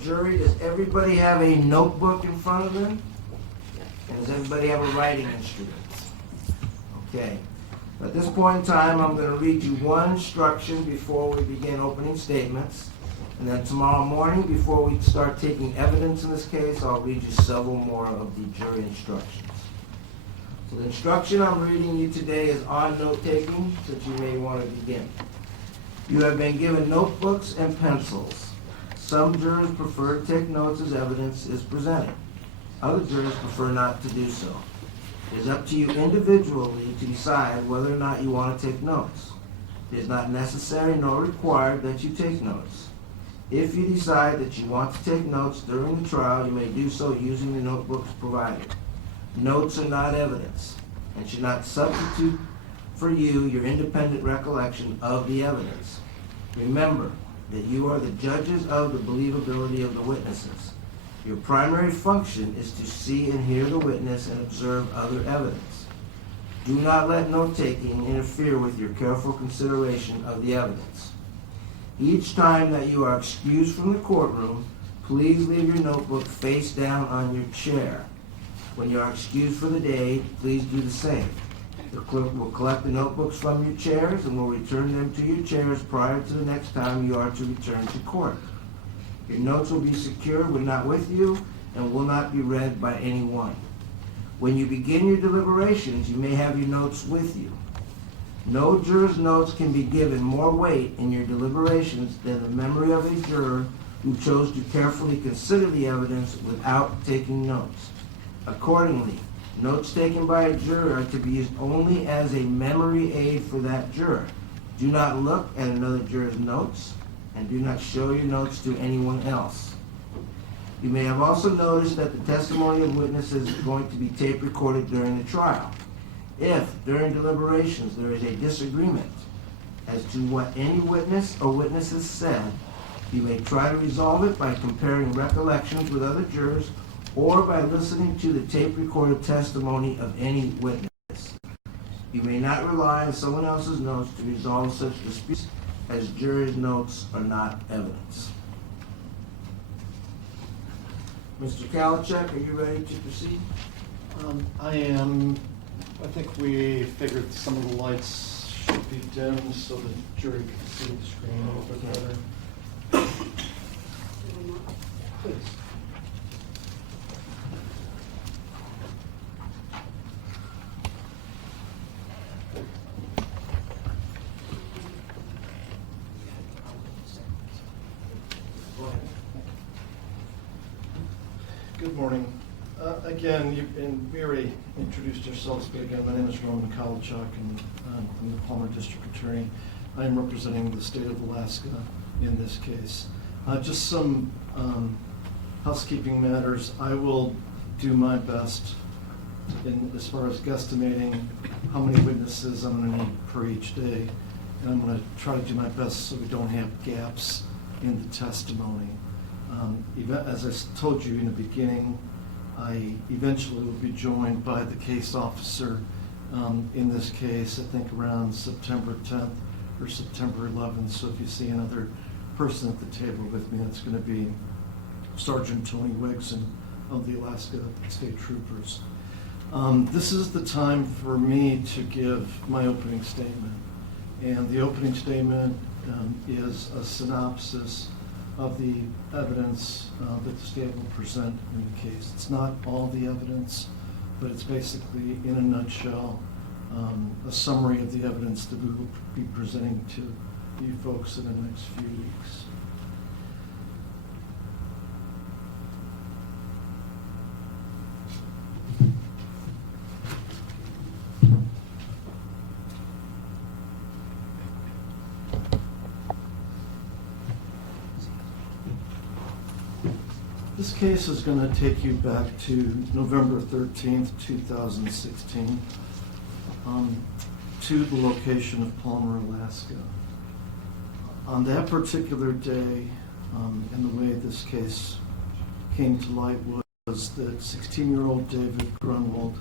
jury, does everybody have a notebook in front of them? And does everybody have a writing instrument? Okay. At this point in time, I'm going to read you one instruction before we begin opening statements. And then tomorrow morning, before we start taking evidence in this case, I'll read you several more of the jury instructions. So the instruction I'm reading you today is on note-taking, so that you may want to begin. You have been given notebooks and pencils. Some jurors prefer to take notes as evidence is presented. Other jurors prefer not to do so. It is up to you individually to decide whether or not you want to take notes. It is not necessary nor required that you take notes. If you decide that you want to take notes during the trial, you may do so using the notebooks provided. Notes are not evidence and should not substitute for you your independent recollection of the evidence. Remember that you are the judges of the believability of the witnesses. Your primary function is to see and hear the witness and observe other evidence. Do not let note-taking interfere with your careful consideration of the evidence. Each time that you are excused from the courtroom, please leave your notebook face down on your chair. When you are excused for the day, please do the same. The clerk will collect the notebooks from your chairs and will return them to your chairs prior to the next time you are to return to court. Your notes will be secured when not with you and will not be read by anyone. When you begin your deliberations, you may have your notes with you. No juror's notes can be given more weight in your deliberations than the memory of a juror who chose to carefully consider the evidence without taking notes. Accordingly, notes taken by a juror are to be used only as a memory aid for that juror. Do not look at another juror's notes, and do not show your notes to anyone else. You may have also noticed that the testimony of witnesses is going to be tape recorded during the trial. If, during deliberations, there is a disagreement as to what any witness or witnesses said, you may try to resolve it by comparing recollections with other jurors or by listening to the tape-recorded testimony of any witness. You may not rely on someone else's notes to resolve such disputes, as jurors' notes are not evidence. Mr. Kalachek, are you ready to proceed? I am. I think we figured some of the lights should be dimmed so the jury can see the screen a little bit better. Please. Good morning. Again, we already introduced yourselves, but again, my name is Roman Kalachuk, and I'm the Palmer District Attorney. I am representing the state of Alaska in this case. Just some housekeeping matters. I will do my best as far as guesstimating how many witnesses I'm going to need per each day, and I'm going to try to do my best so we don't have gaps in the testimony. As I told you in the beginning, I eventually will be joined by the case officer in this case, I think around September 10th or September 11th. So if you see another person at the table with me, it's going to be Sergeant Tony Wigson of the Alaska State Troopers. This is the time for me to give my opening statement. And the opening statement is a synopsis of the evidence that the state will present in the case. It's not all the evidence, but it's basically, in a nutshell, a summary of the evidence that we will be presenting to you folks in the next few weeks. This case is going to take you back to November 13th, 2016, to the location of Palmer, Alaska. On that particular day, and the way this case came to light was that 16-year-old David Grunwald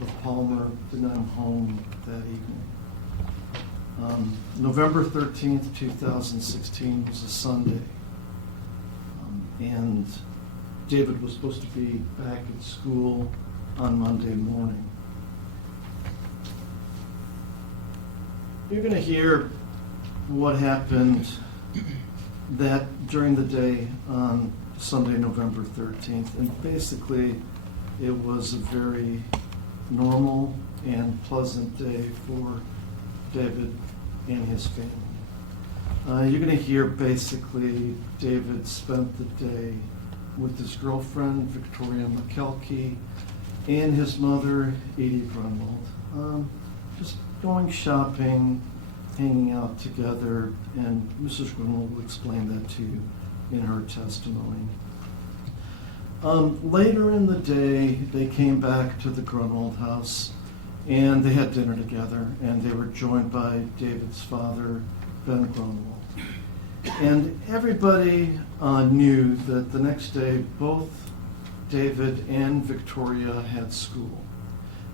of Palmer did not come home that evening. November 13th, 2016 was a Sunday. and David was supposed to be back at school on Monday morning. You're going to hear what happened during the day on Sunday, November 13th, and basically it was a very normal and pleasant day for David and his family. You're going to hear basically David spent the day with his girlfriend, Victoria McKelkey, and his mother, Edie Grunwald. Just going shopping, hanging out together, and Mrs. Grunwald will explain that to you in her testimony. Later in the day, they came back to the Grunwald house, and they had dinner together, and they were joined by David's father, Ben Grunwald. And everybody knew that the next day, both David and Victoria had school.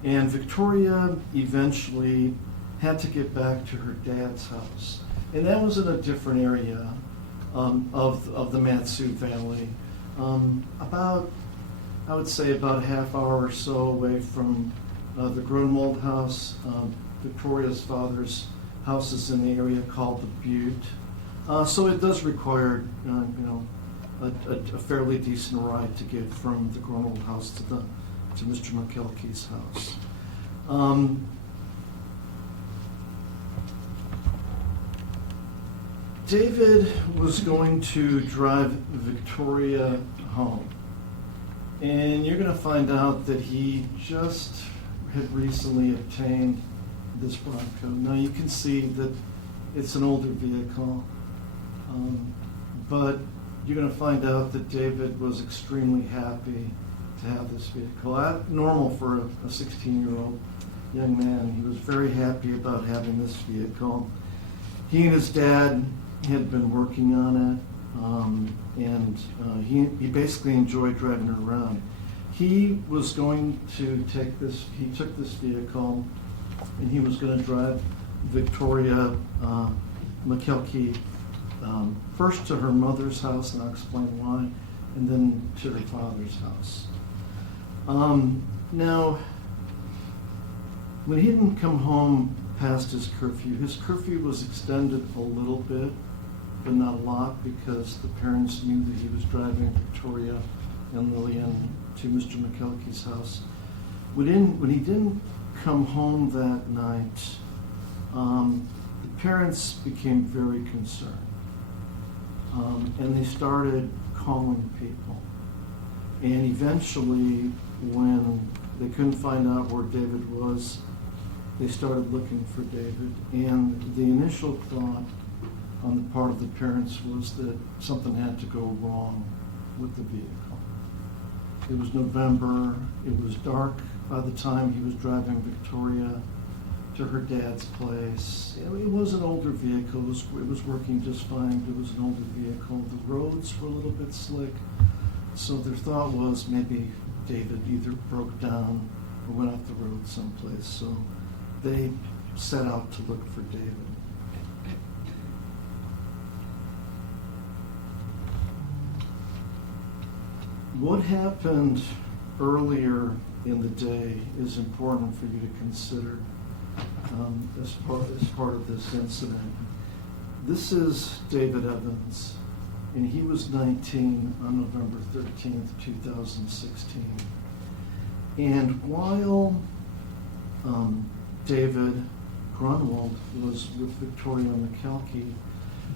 And Victoria eventually had to get back to her dad's house. And that was in a different area of the Matsu Valley. I would say about a half hour or so away from the Grunwald house. Victoria's father's house is in the area called the Butte. So it does require, a fairly decent ride to get from the Grunwald house to Mr. McKelkey's house. David was going to drive Victoria home, and you're going to find out that he just had recently obtained this Bronco. Now you can see that it's an older vehicle, but you're going to find out that David was extremely happy to have this vehicle. Normal for a 16-year-old young man. He was very happy about having this vehicle. He and his dad had been working on it, and he basically enjoyed driving it around. He was going to he took this vehicle, and he was going to drive Victoria McKelkey first to her mother's house, and I'll explain why, and then to her father's house. Now, when he didn't come home past his curfew was extended a little bit, but not a lot, because the parents knew that he was driving Victoria and Lillian to Mr. McKelkey's house. When he didn't come home that night, the parents became very concerned, and they started calling people. And eventually, when they couldn't find out where David was, they started looking for David. And the initial thought on the part of the parents was that something had to go wrong with the vehicle. It was November, it was dark by the time he was driving Victoria to her dad's place. It was an older vehicle, it was working just fine, but it was an older vehicle. The roads were a little bit slick, so their thought was maybe David either broke down or went off the road someplace. So they set out to look for David. What happened earlier in the day is important for you to consider as part of this incident. This is David Evans, and he was 19 on November 13th, 2016. And while David Grunwald was with Victoria McKelkey,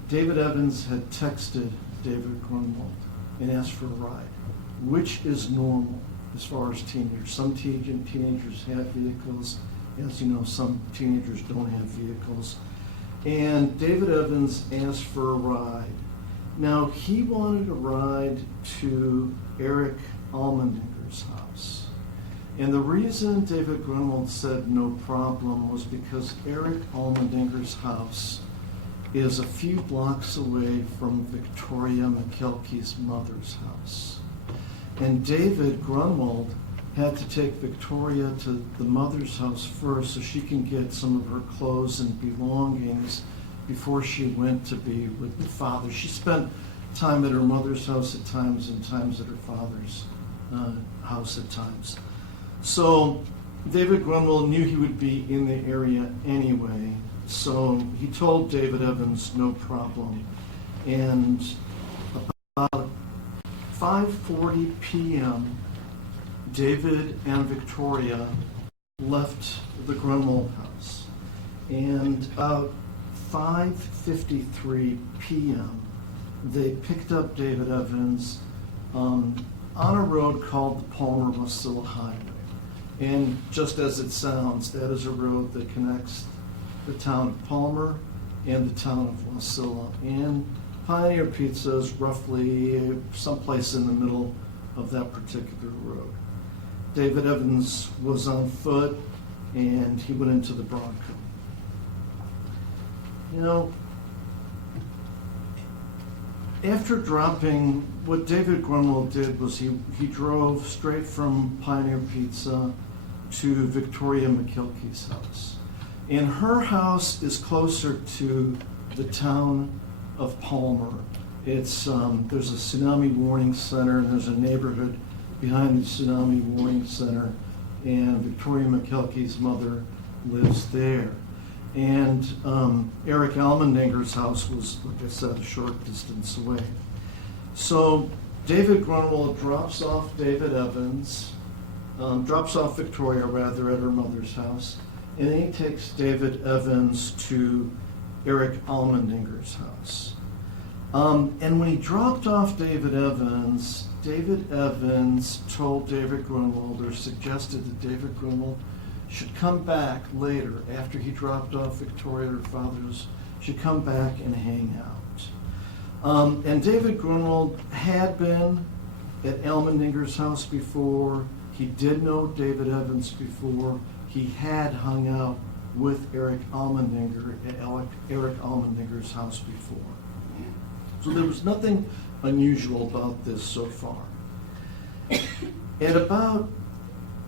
David Evans had texted David Grunwald and asked for a ride, which is normal as far as teenagers. Some teenagers have vehicles. As you know, some teenagers don't have vehicles. And David Evans asked for a ride. Now, he wanted a ride to Eric Allmendinger's house. And the reason David Grunwald said no problem was because Eric Allmendinger's house is a few blocks away from Victoria McKelkey's mother's house. And David Grunwald had to take Victoria to the mother's house first so she can get some of her clothes and belongings before she went to be with the father. She spent time at her mother's house at times and times at her father's house at times. So David Grunwald knew he would be in the area anyway, so he told David Evans no problem. And about 5:40 p.m., David and Victoria left the Grunwald house. And about 5:53 p.m., they picked up David Evans on a road called the Palmer-Wasilla Highway. And just as it sounds, that is a road that connects the town of Palmer and the town of Wasilla. And Pioneer Pizza is roughly someplace in the middle of that particular road. David Evans was on foot, and he went into the Bronco. You know, after dropping, what David Grunwald did was he drove straight from Pioneer Pizza to Victoria McKilkey's house. And her house is closer to the town of Palmer. It's there's a tsunami warning center, and there's a neighborhood behind the tsunami warning center, and Victoria McKelkey's mother lives there. And Eric Almendinger's house was, like I said, a short distance away. So David Grunwald drops off Victoria rather, at her mother's house, and then he takes David Evans to Eric Almendinger's house. And when he dropped off David Evans told David Grunwald, or suggested that David Grunwald should come back later after he dropped off Victoria at her father's, should come back and hang out. And David Grunwald had been at Almendinger's house before. He did know David Evans before. He had hung out with Eric Almendinger at Eric Almendinger's house before. So there was nothing unusual about this so far. At about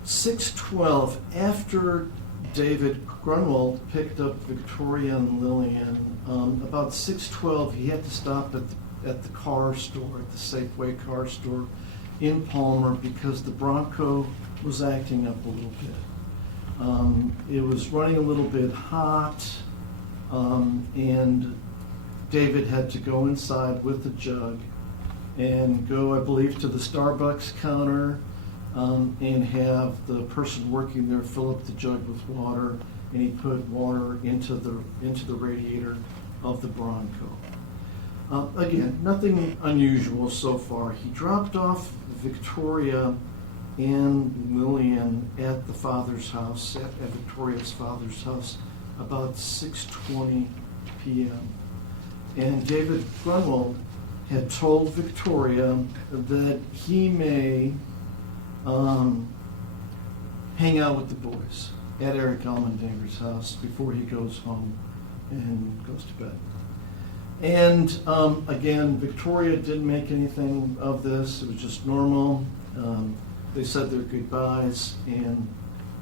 6:12, after David Grunwald picked up Victoria and Lillian, about 6:12 he had to stop at the car store, at the Safeway car store in Palmer, because the Bronco was acting up a little bit. It was running a little bit hot, and David had to go inside with a jug and go, I believe, to the Starbucks counter and have the person working there fill up the jug with water, and he put water into the radiator of the Bronco. Again, nothing unusual so far. He dropped off Victoria and Lillian at the father's house, at Victoria's father's house, about 6:20 p.m. And David Grunwald had told Victoria that he may hang out with the boys at Eric Almendinger's house before he goes home and goes to bed. And again, Victoria didn't make anything of this. It was just normal. They said their goodbyes, and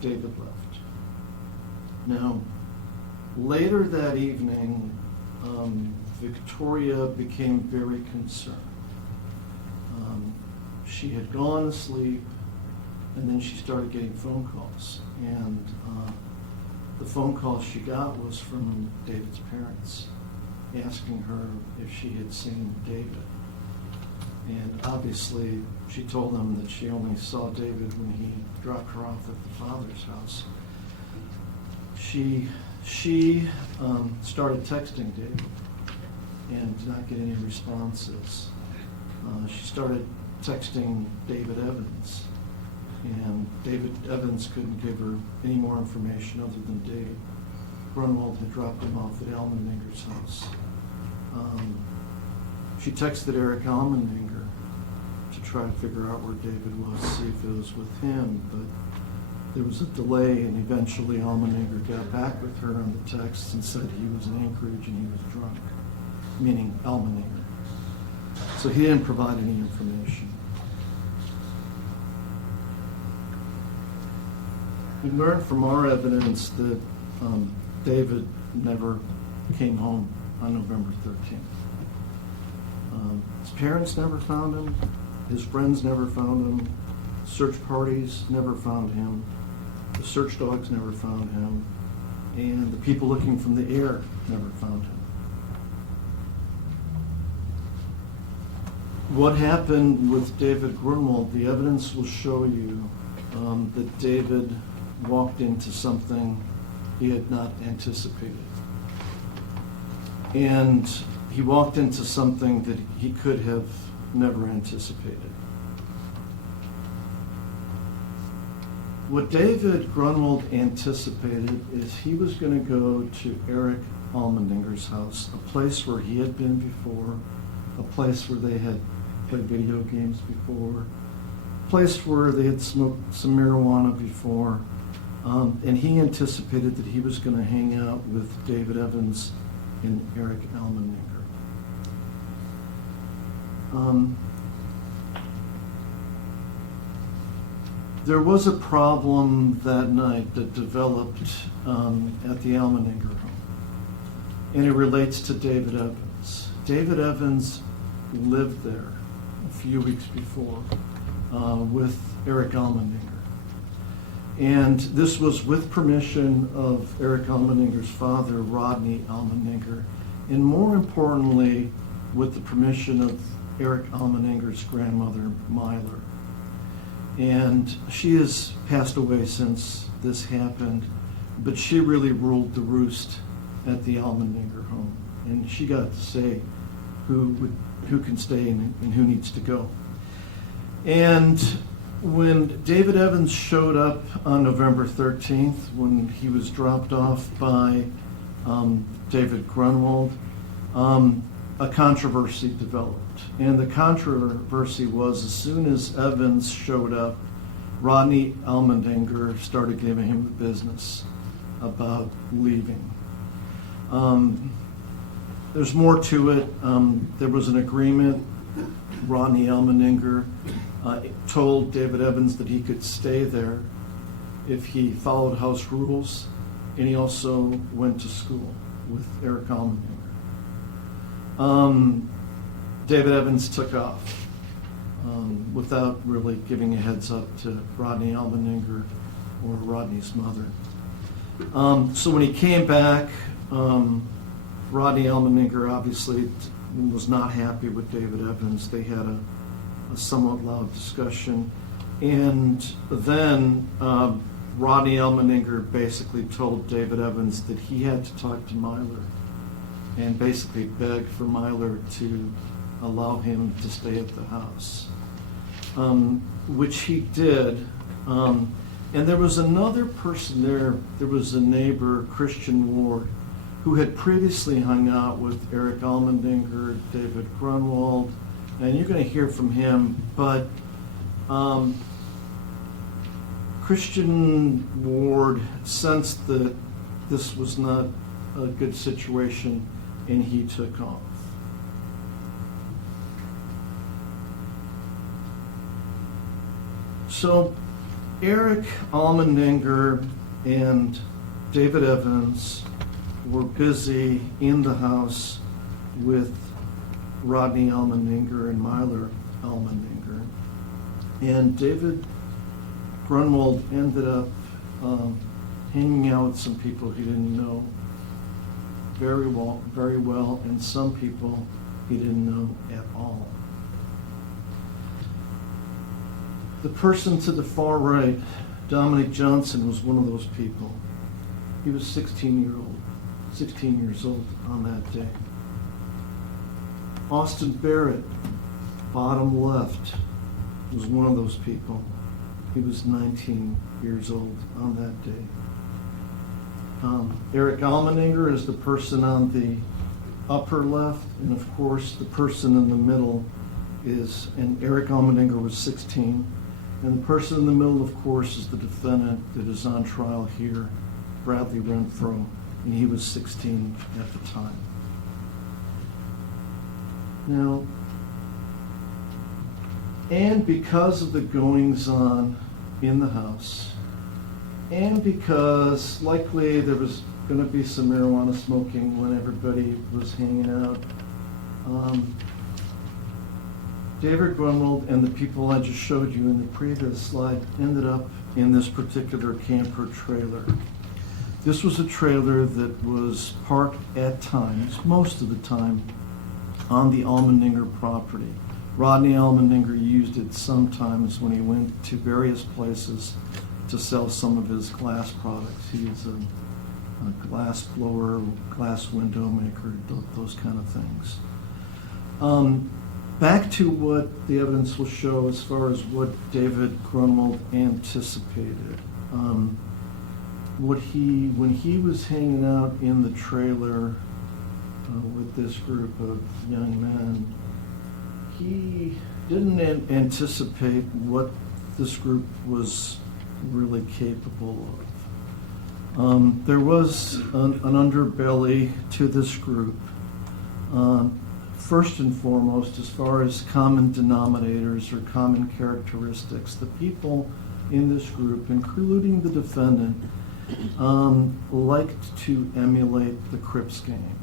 David left. Now, later that evening, Victoria became very concerned. She had gone to sleep, and then she started getting phone calls. And the phone call she got was from David's parents, asking her if she had seen David. And obviously, she told them that she only saw David when he dropped her off at the father's house. She started texting David and did not get any responses. She started texting David Evans, and David Evans couldn't give her any more information other than David Grunwald had dropped him off at Almendinger's house. She texted Eric Almendinger to try to figure out where David was, see if it was with him, but there was a delay, and eventually Almendinger got back with her on the text and said he was in Anchorage and he was drunk, meaning Almendinger. So he didn't provide any information. We learned from our evidence that David never came home on November 13th. His parents never found him. His friends never found him. Search parties never found him. The search dogs never found him. And the people looking from the air never found him. What happened with David Grunwald, the evidence will show you that David walked into something he had not anticipated. And he walked into something that he could have never anticipated. What David Grunwald anticipated is he was going to go to Eric Allmendinger's house, a place where he had been before, a place where they had played video games before, a place where they had smoked some marijuana before, and he anticipated that he was going to hang out with David Evans and Eric Allmendinger. There was a problem that night that developed at the Allmendinger home, and it relates to David Evans. David Evans lived there a few weeks before with Eric Allmendinger. And this was with permission of Eric Allmendinger's father, Rodney Allmendinger, and more importantly, with the permission of Eric Allmendinger's grandmother, Myler. And she has passed away since this happened, but she really ruled the roost at the Allmendinger home. And she got to say who can stay and who needs to go. And when David Evans showed up on November 13th, when he was dropped off by David Grunwald, a controversy developed. And the controversy was, as soon as Evans showed up, Rodney Allmendinger started giving him the business about leaving. There's more to it. There was an agreement. Rodney Allmendinger told David Evans that he could stay there if he followed house rules, and he also went to school with Eric Allmendinger. David Evans took off without really giving a heads up to Rodney Allmendinger or Rodney's mother. So when he came back, Rodney Allmendinger obviously was not happy with David Evans. They had a somewhat loud discussion. And then Rodney Allmendinger basically told David Evans that he had to talk to Myler and basically beg for Myler to allow him to stay at the house, which he did. And there was another person there. There was a neighbor, Christian Ward, who had previously hung out with Eric Allmendinger, David Grunwald, and you're going to hear from him, but Christian Ward sensed that this was not a good situation, and he took off. So Eric Allmendinger and David Evans were busy in the house with Rodney Allmendinger and Myler Allmendinger. And David Grunwald ended up hanging out with some people he didn't know very well, and some people he didn't know at all. The person to the far right, Dominic Johnson, was one of those people. He was 16 years old on that day. Austin Barrett, bottom left, was one of those people. He was 19 years old on that day. Eric Allmendinger is the person on the upper left, and of course the person in the middle is, and Eric Allmendinger was 16, and the person in the middle, of course, is the defendant that is on trial here, Bradley Renfro, and he was 16 at the time. Now, and because of the goings-on in the house, and because likely there was going to be some marijuana smoking when everybody was hanging out, David Grunwald and the people I just showed you in the previous slide ended up in this particular camper trailer. This was a trailer that was parked at times, most of the time, on the Allmendinger property. Rodney Allmendinger used it sometimes when he went to various places to sell some of his glass products. He is a glass blower, glass window maker, those kind of things. Back to what the evidence will show as far as what David Grunwald anticipated. When he was hanging out in the trailer with this group of young men, he didn't anticipate what this group was really capable of. There was an underbelly to this group. First and foremost, as far as common denominators or common characteristics, the people in this group, including the defendant, liked to emulate the Crips gang.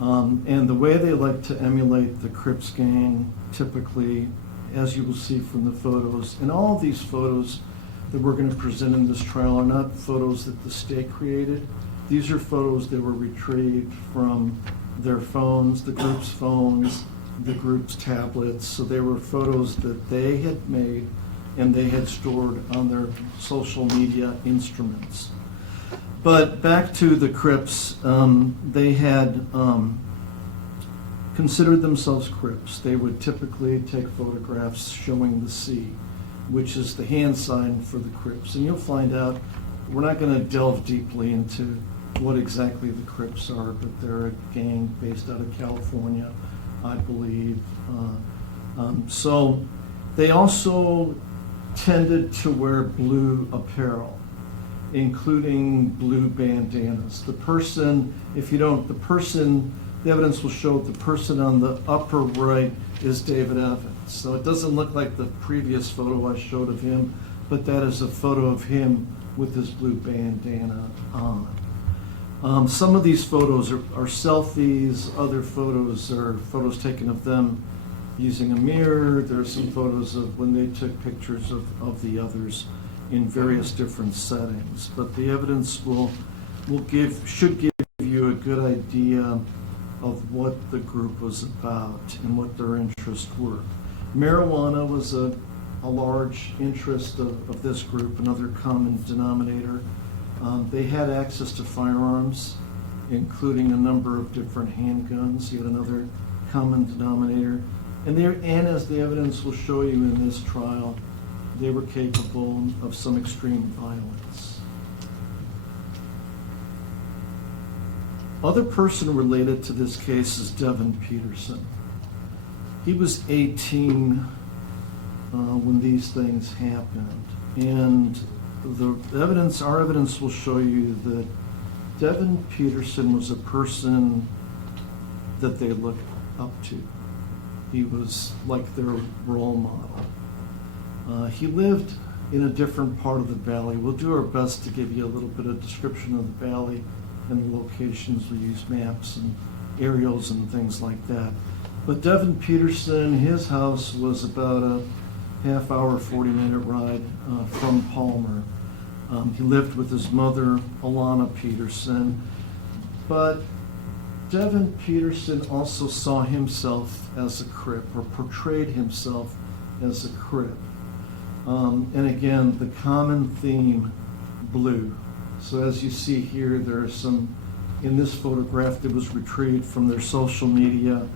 And the way they like to emulate the Crips gang, typically, as you will see from the photos, and all of these photos that we're going to present in this trial are not photos that the state created. These are photos that were retrieved from their phones, the group's phones, the group's tablets. So they were photos that they had made and they had stored on their social media instruments. But back to the Crips, they had considered themselves Crips. They would typically take photographs showing the C, which is the hand sign for the Crips. And you'll find out, we're not going to delve deeply into what exactly the Crips are, but they're a gang based out of California, I believe. So they also tended to wear blue apparel, including blue bandanas. The evidence will show the person on the upper right is David Evans. So it doesn't look like the previous photo I showed of him, but that is a photo of him with his blue bandana on. Some of these photos are selfies, other photos are photos taken of them using a mirror. There are some photos of when they took pictures of the others in various different settings. But the evidence should give you a good idea of what the group was about and what their interests were. Marijuana was a large interest of this group, another common denominator. They had access to firearms, including a number of different handguns, yet another common denominator. And as the evidence will show you in this trial, they were capable of some extreme violence. Other person related to this case is Devin Peterson. He was 18 when these things happened, and our evidence will show you that Devin Peterson was a person that they looked up to. He was like their role model. He lived in a different part of the valley. We'll do our best to give you a little bit of description of the valley and the locations. We use maps and aerials and things like that. But Devin Peterson, his house was about a half-hour, 40-minute ride from Palmer. He lived with his mother, Alana Peterson. But Devin Peterson also saw himself as a Crip, or portrayed himself as a Crip. And again, the common theme, blue. So as you see here, there are some, in this photograph that was retrieved from their social media,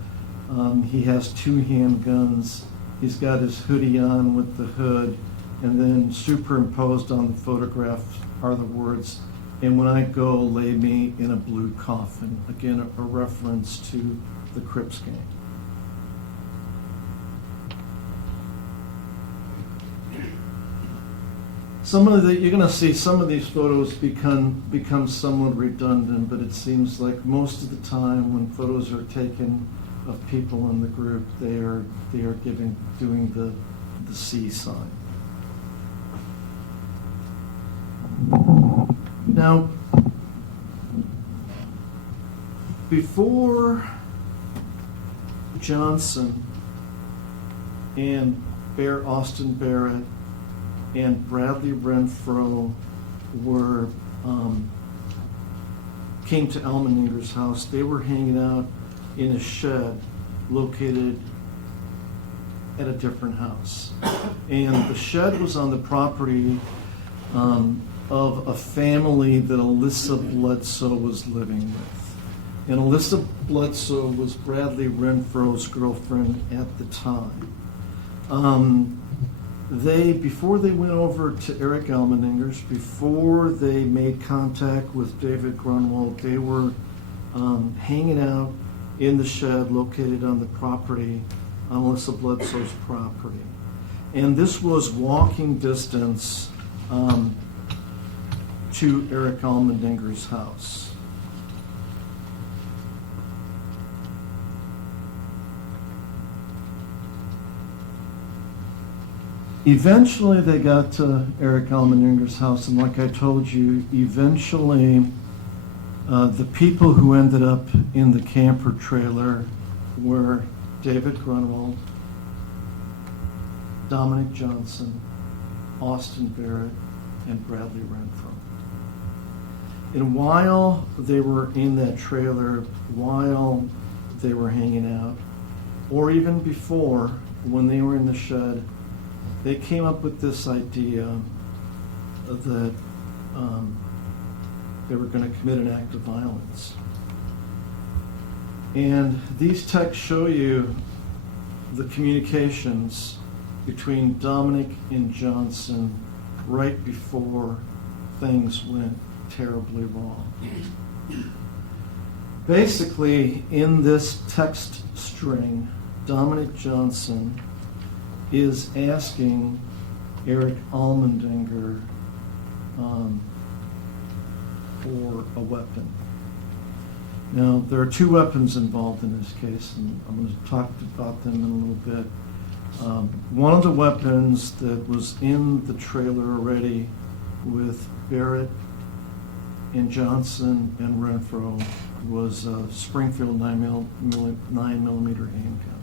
he has two handguns. He's got his hoodie on with the hood, and then superimposed on the photograph are the words, "And when I go, lay me in a blue coffin." Again, a reference to the Crips gang. You're going to see some of these photos become somewhat redundant, but it seems like most of the time when photos are taken of people in the group, they are doing the C sign. Now, before Johnson and Austin Barrett and Bradley Renfro came to Elmeninger's house. They were hanging out in a shed located at a different house. And the shed was on the property of a family that Alyssa Bledsoe was living with. And Alyssa Bledsoe was Bradley Renfro's girlfriend at the time. Before they went over to Eric Elmeninger's, before they made contact with David Grunwald, they were hanging out in the shed located on the property, on Alyssa Bledsoe's property. And this was walking distance to Eric Elmeninger's house. Eventually they got to Eric Elmeninger's house, and like I told you, eventually the people who ended up in the camper trailer were David Grunwald, Dominic Johnson, Austin Barrett, and Bradley Renfro. And while they were in that trailer, while they were hanging out, or even before, when they were in the shed, they came up with this idea that they were going to commit an act of violence. And these texts show you the communications between Dominic and Johnson right before things went terribly wrong. Basically, in this text string, Dominic Johnson is asking Eric Elmeninger for a weapon. Now, there are two weapons involved in this case, and I'm going to talk about them in a little bit. One of the weapons that was in the trailer already with Barrett and Johnson and Renfro was a Springfield 9mm handgun.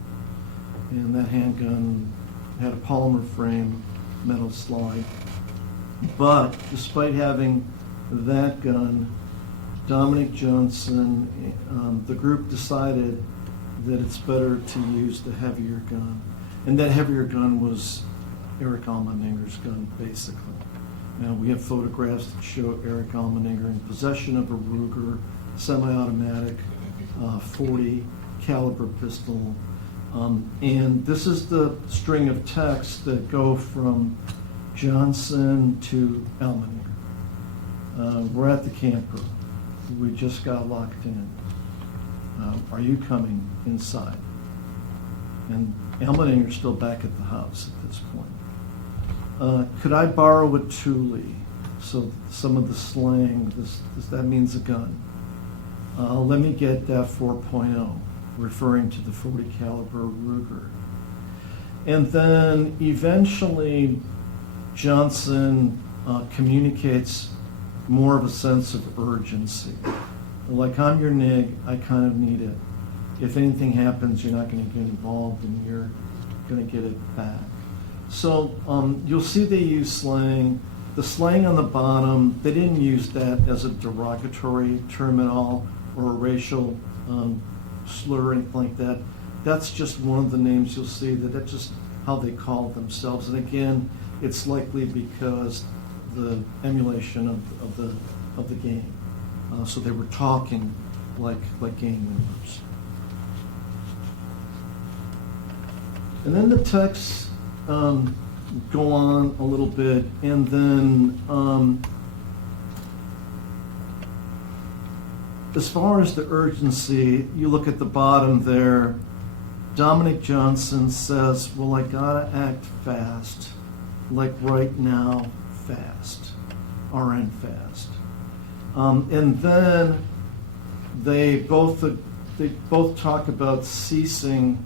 And that handgun had a polymer frame, metal slide. But despite having that gun, Dominic Johnson, the group decided that it's better to use the heavier gun. And that heavier gun was Eric Elmeninger's gun, basically. Now, we have photographs that show Eric Elmeninger in possession of a Ruger semi-automatic 40 caliber pistol. And this is the string of texts that go from Johnson to Elmeninger. We're at the camper. We just got locked in. Are you coming inside? And Elmeninger's still back at the house at this point. Could I borrow a Thule? So some of the slang, that means a gun. Let me get that 4.0, referring to the 40 caliber Ruger. And then eventually Johnson communicates more of a sense of urgency. Like, I'm your nig, I kind of need it. If anything happens, you're not going to get involved and you're going to get it back. So you'll see they use slang. The slang on the bottom, they didn't use that as a derogatory term at all or a racial slur or anything like that. That's just one of the names you'll see, that's just how they call themselves. And again, it's likely because the emulation of the game. So they were talking like gang members. And then the texts go on a little bit, and then as far as the urgency, you look at the bottom there, Dominic Johnson says, well, I gotta act fast, like right now, fast, RN fast. And then they both talk about ceasing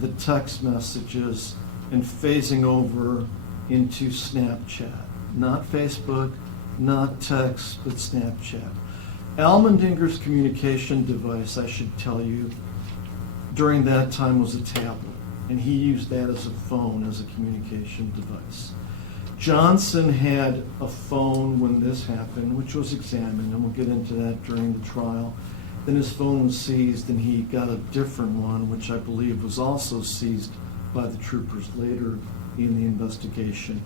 the text messages and phasing over into Snapchat. Not Facebook, not text, but Snapchat. Elmeninger's communication device, I should tell you, during that time was a tablet. and he used that as a phone, as a communication device. Johnson had a phone when this happened, which was examined, and we'll get into that during the trial. Then his phone was seized, and he got a different one, which I believe was also seized by the troopers later in the investigation.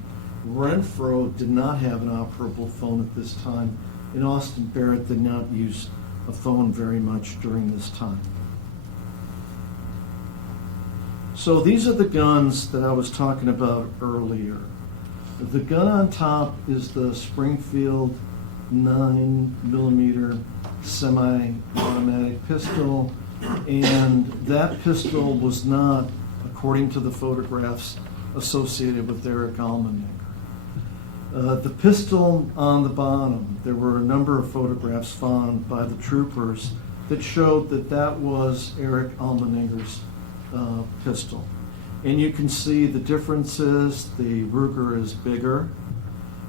Renfro did not have an operable phone at this time, and Austin Barrett did not use a phone very much during this time. So these are the guns that I was talking about earlier. The gun on top is the Springfield 9mm semi-automatic pistol, and that pistol was not, according to the photographs, associated with Eric Allmendinger. The pistol on the bottom, there were a number of photographs found by the troopers that showed that that was Eric Allmendinger's pistol. And you can see the differences. The Ruger is bigger,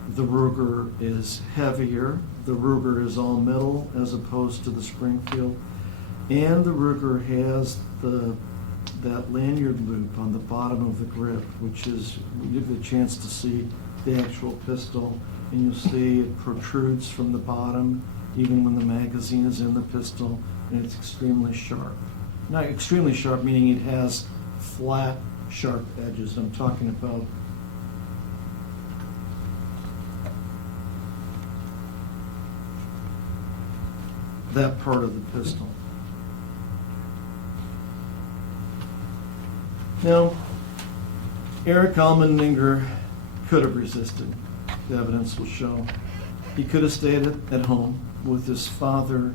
the Ruger is heavier, the Ruger is all metal as opposed to the Springfield, and the Ruger has that lanyard loop on the bottom of the grip, which is, you get a chance to see the actual pistol, and you'll see it protrudes from the bottom even when the magazine is in the pistol, and it's extremely sharp. Not extremely sharp, meaning it has flat, sharp edges. I'm talking about that part of the pistol. Now, Eric Allmendinger could have resisted. The evidence will show. He could have stayed at home with his father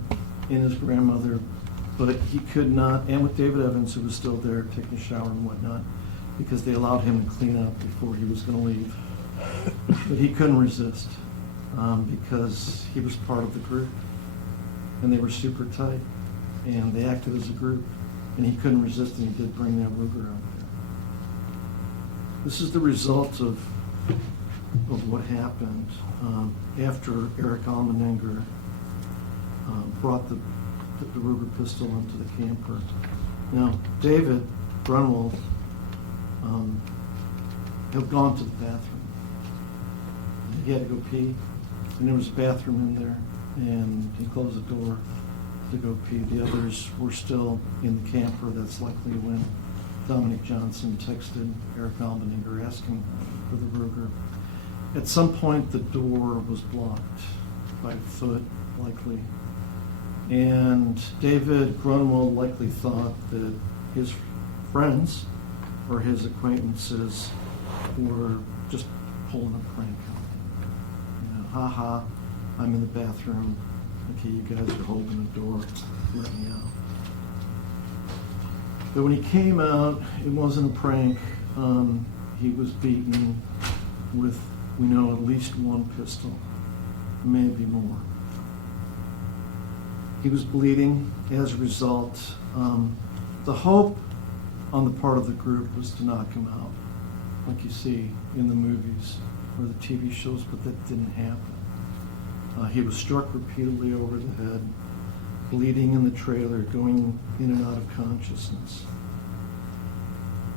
and his grandmother, but he could not, and with David Evans, who was still there taking a shower and whatnot, because they allowed him to clean up before he was going to leave. But he couldn't resist because he was part of the group, and they were super tight, and they acted as a group, and he couldn't resist, and he did bring that Ruger out there. This is the result of what happened after Eric Allmendinger brought the Ruger pistol into the camper. Now, David Grunwald had gone to the bathroom. He had to go pee, and there was a bathroom in there, and he closed the door to go pee. The others were still in the camper. That's likely when Dominic Johnson texted Eric Allmendinger asking for the Ruger. At some point, the door was blocked by a foot, likely. And David Grunwald likely thought that his friends or his acquaintances were just pulling a prank on him. You know, ha, I'm in the bathroom. Okay, you guys are holding the door. Let me out. But when he came out, it wasn't a prank. He was beaten with, we know, at least one pistol, maybe more. He was bleeding as a result. The hope on the part of the group was to knock him out, like you see in the movies or the TV shows, but that didn't happen. He was struck repeatedly over the head, bleeding in the trailer, going in and out of consciousness.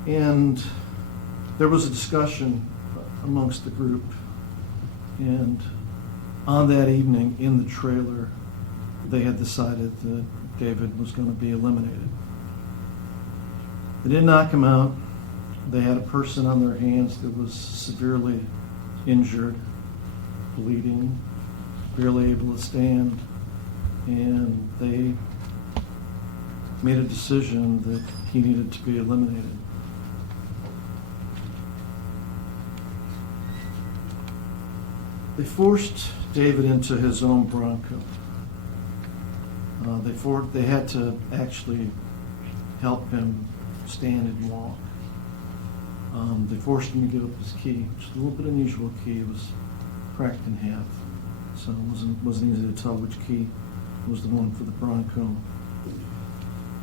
And there was a discussion amongst the group, and on that evening in the trailer, they had decided that David was going to be eliminated. They didn't knock him out. They had a person on their hands that was severely injured, bleeding, barely able to stand, and they made a decision that he needed to be eliminated. They forced David into his own Bronco. They had to actually help him stand and walk. They forced him to give up his key, which is a little bit unusual key. It was cracked in half, so it wasn't easy to tell which key was the one for the Bronco.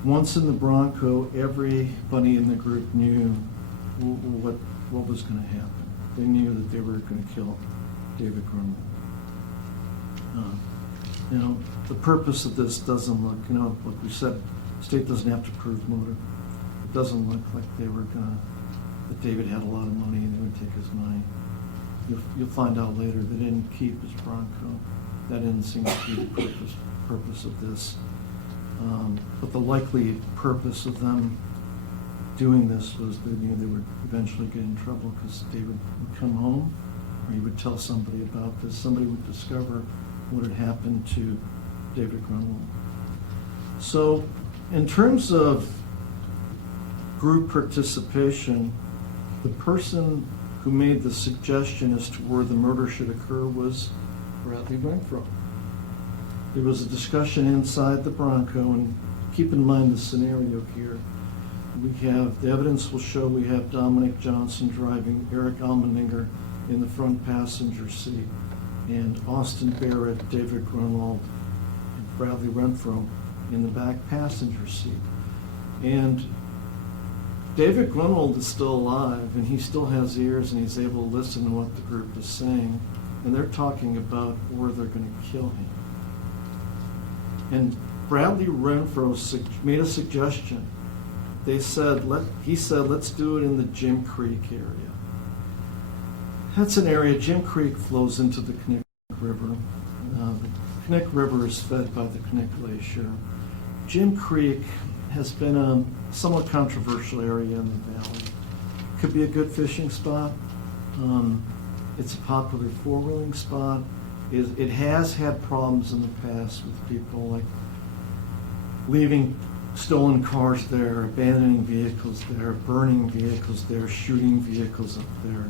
Once in the Bronco, everybody in the group knew what was going to happen. They knew that they were going to kill David Grunwald. The purpose of this doesn't look, like we said, the state doesn't have to prove motive. doesn't look like that David had a lot of money and they would take his money. You'll find out later they didn't keep his Bronco. That didn't seem to be the purpose of this. But the likely purpose of them doing this was that they would eventually get in trouble because David would come home, or he would tell somebody about this. Somebody would discover what had happened to David Grunwald. So in terms of group participation, the person who made the suggestion as to where the murder should occur was Bradley Renfro. There was a discussion inside the Bronco, and keep in mind the scenario here. We have, the evidence will show we have Dominic Johnson driving, Eric Almendinger in the front passenger seat, and Austin Barrett, David Grunwald, and Bradley Renfro in the back passenger seat. And David Grunwald is still alive, and he still has ears, and he's able to listen to what the group is saying, and they're talking about where they're going to kill him. And Bradley Renfro made a suggestion. He said, let's do it in the Jim Creek area. That's an area, Jim Creek flows into the Knik River. The Knik River is fed by the Knik Glacier. Jim Creek has been a somewhat controversial area in the valley. Could be a good fishing spot. It's a popular four-wheeling spot. It has had problems in the past with people like leaving stolen cars there, abandoning vehicles there, burning vehicles there, shooting vehicles up there.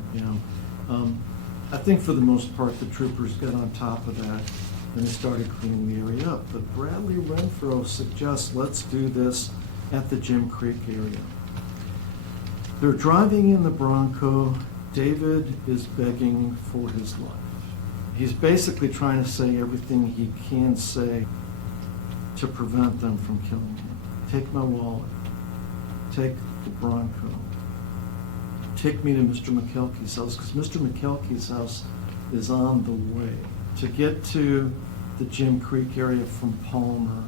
I think for the most part the troopers got on top of that and they started cleaning the area up. But Bradley Renfro suggests let's do this at the Jim Creek area. They're driving in the Bronco. David is begging for his life. He's basically trying to say everything he can say to prevent them from killing him. Take my wallet. Take the Bronco. Take me to Mr. McKelkey's house, because Mr. McKelkey's house is on the way. To get to the Jim Creek area from Palmer,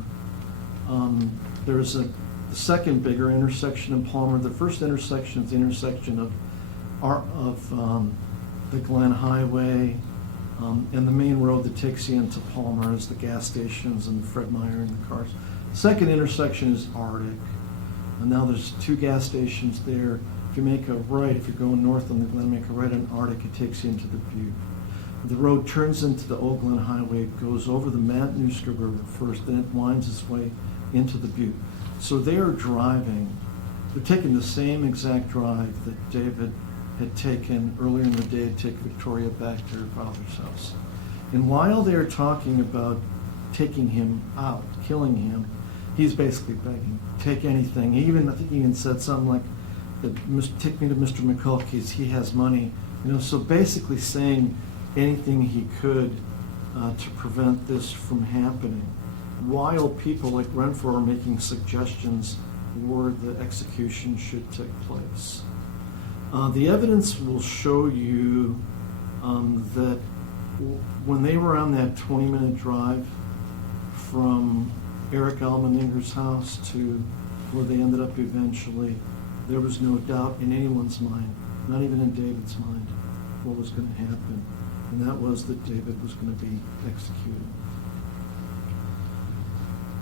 there's the second bigger intersection in Palmer. The first intersection is the intersection of the Glen Highway, and the main road that takes you into Palmer is the gas stations and the Fred Meyer and the cars. Second intersection is Arctic, and now there's 2 gas stations there. If you make a right, if you're going north on the Glen, make a right on Arctic, it takes you into the Butte. The road turns into the Old Glen Highway, goes over the Matanuska River first, then it winds its way into the Butte. So they are driving, they're taking the same exact drive that David had taken earlier in the day to take Victoria back to her father's house. And while they're talking about taking him out, killing him, he's basically begging, take anything. I think he even said something like, take me to Mr. McCulkey's, he has money. So basically saying anything he could to prevent this from happening, while people like Renfro are making suggestions where the execution should take place. The evidence will show you that when they were on that 20-minute drive from Eric Almendinger's house to where they ended up eventually, there was no doubt in anyone's mind, not even in David's mind, what was going to happen. And that was that David was going to be executed.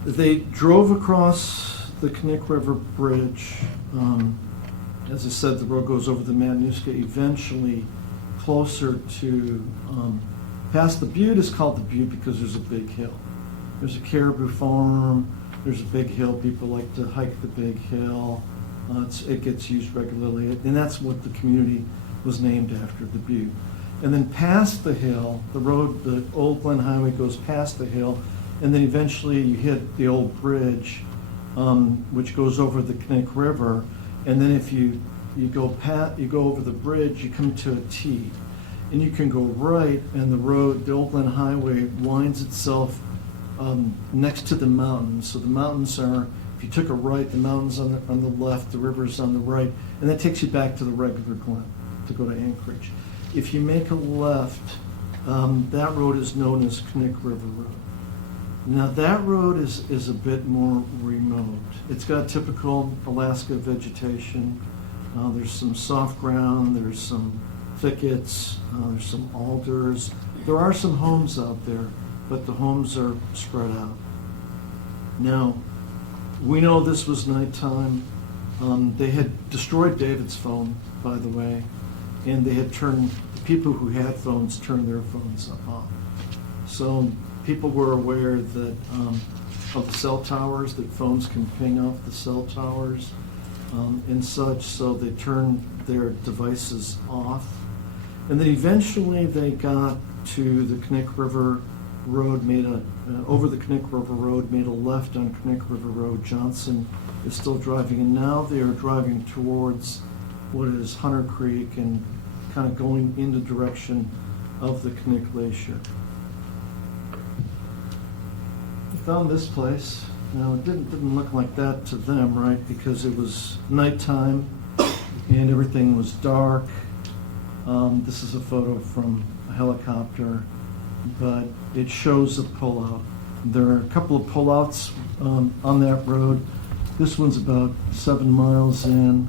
They drove across the Knik River Bridge. As I said, the road goes over the Matanuska, eventually closer to, past the Butte. Is called the Butte because there's a big hill. There's a caribou farm, there's a big hill, people like to hike the big hill. It gets used regularly, and that's what the community was named after, the Butte. And then past the hill, the road, the Old Glen Highway goes past the hill, and then eventually you hit the old bridge, which goes over the Knik River. And then if you go over the bridge, you come to a T, and you can go right, and the road, the Old Glen Highway, winds itself next to the mountains. So the mountains are, if you took a right, the mountains on the left, the river's on the right, and that takes you back to the regular Glen to go to Anchorage. If you make a left, that road is known as Knik River Road. Now, that road is a bit more remote. It's got typical Alaska vegetation. There's some soft ground, there's some thickets, there's some alders. There are some homes out there, but the homes are spread out. Now, we know this was nighttime. They had destroyed David's phone, by the way, and they had turned, the people who had phones turned their phones off. So people were aware that of the cell towers, that phones can ping off the cell towers and such, so they turned their devices off. And then eventually they got to the Knik River Road, over the Knik River Road, made a left on Knik River Road. Johnson is still driving, and now they are driving towards what is Hunter Creek and kind of going in the direction of the Knik Glacier. We found this place. Now, it didn't look like that to them, right? Because it was nighttime and everything was dark. This is a photo from a helicopter, but it shows a pullout. There are a couple of pullouts on that road. This one's about 7 miles in,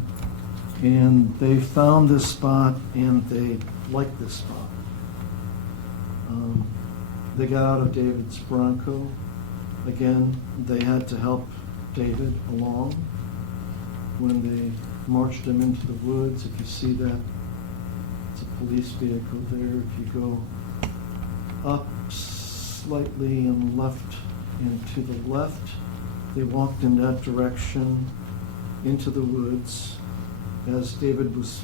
and they found this spot and they liked this spot. They got out of David's Bronco. Again, they had to help David along when they marched him into the woods. If you see that, it's a police vehicle there. If you go up slightly and left and to the left, they walked in that direction into the woods as David was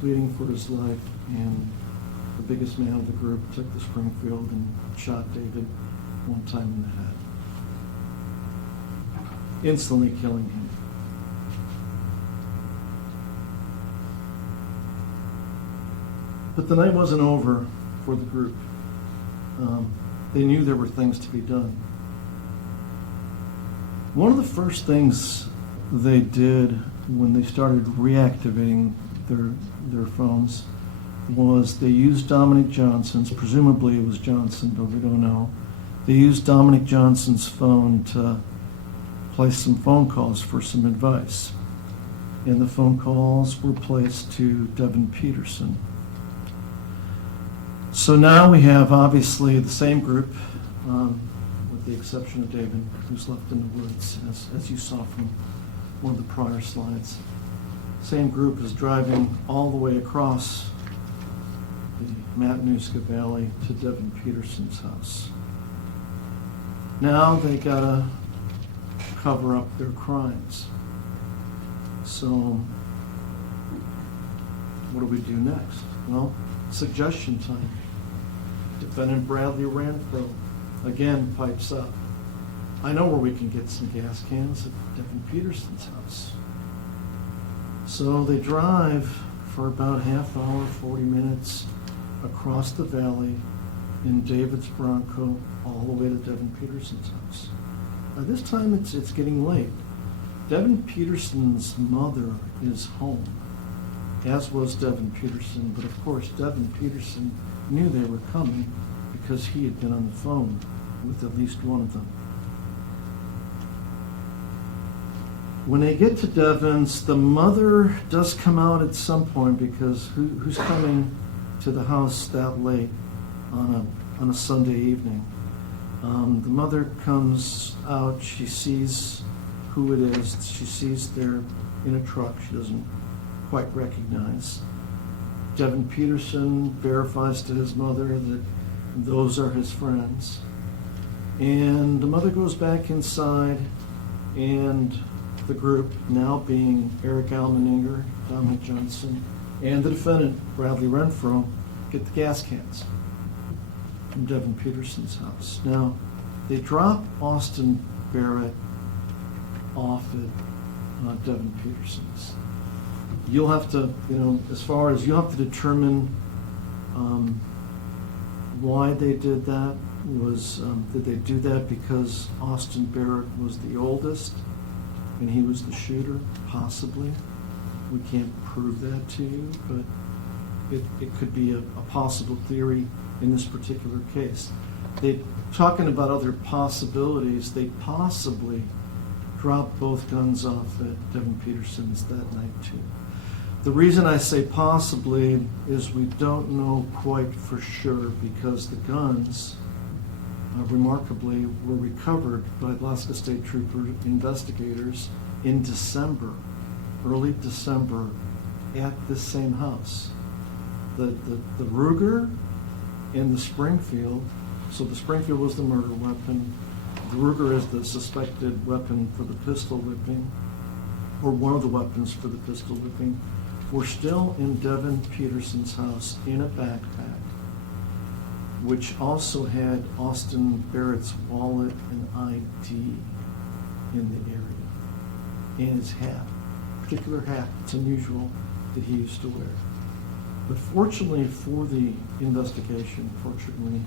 pleading for his life, and the biggest man of the group took the Springfield and shot David one time in the head, instantly killing him. But the night wasn't over for the group. They knew there were things to be done. One of the first things they did when they started reactivating their phones was they used Dominic Johnson's, presumably it was Johnson, but we don't know. They used Dominic Johnson's phone to place some phone calls for some advice. And the phone calls were placed to Devin Peterson. So now we have obviously the same group, with the exception of David, who's left in the woods, as you saw from one of the prior slides. Same group is driving all the way across the Matanuska Valley to Devin Peterson's house. Now they gotta cover up their crimes. So what do we do next? Well, suggestion time. Defendant Bradley Renfro again pipes up. I know where we can get some gas cans at Devin Peterson's house. So they drive for about half hour, 40 minutes across the valley in David's Bronco all the way to Devin Peterson's house. By this time it's getting late. Devin Peterson's mother is home, as was Devin Peterson, but of course Devin Peterson knew they were coming because he had been on the phone with at least one of them. When they get to Devin's, the mother does come out at some point, because who's coming to the house that late on a Sunday evening? The mother comes out, she sees who it is, she sees they're in a truck she doesn't quite recognize. Devin Peterson verifies to his mother that those are his friends. And the mother goes back inside, and the group, now being Eric Almeninger, Dominic Johnson, and the defendant, Bradley Renfro, get the gas cans from Devin Peterson's house. Now, they drop Austin Barrett off at Devin Peterson's. You'll have to, as far as you'll have to determine why they did that. Did they do that because Austin Barrett was the oldest and he was the shooter? Possibly. We can't prove that to you, but it could be a possible theory in this particular case. they, talking about other possibilities, they possibly dropped both guns off at Devin Peterson's that night too. The reason I say possibly is we don't know quite for sure, because the guns, remarkably, were recovered by Alaska State Trooper investigators in December, early December, at this same house. The Ruger and the Springfield, so the Springfield was the murder weapon, the Ruger is the suspected weapon for the pistol whipping, or one of the weapons for the pistol whipping, were still in Devin Peterson's house in a backpack, which also had Austin Barrett's wallet and ID in the area, and his hat, particular hat. It's unusual that he used to wear. But fortunately for the investigation, fortunately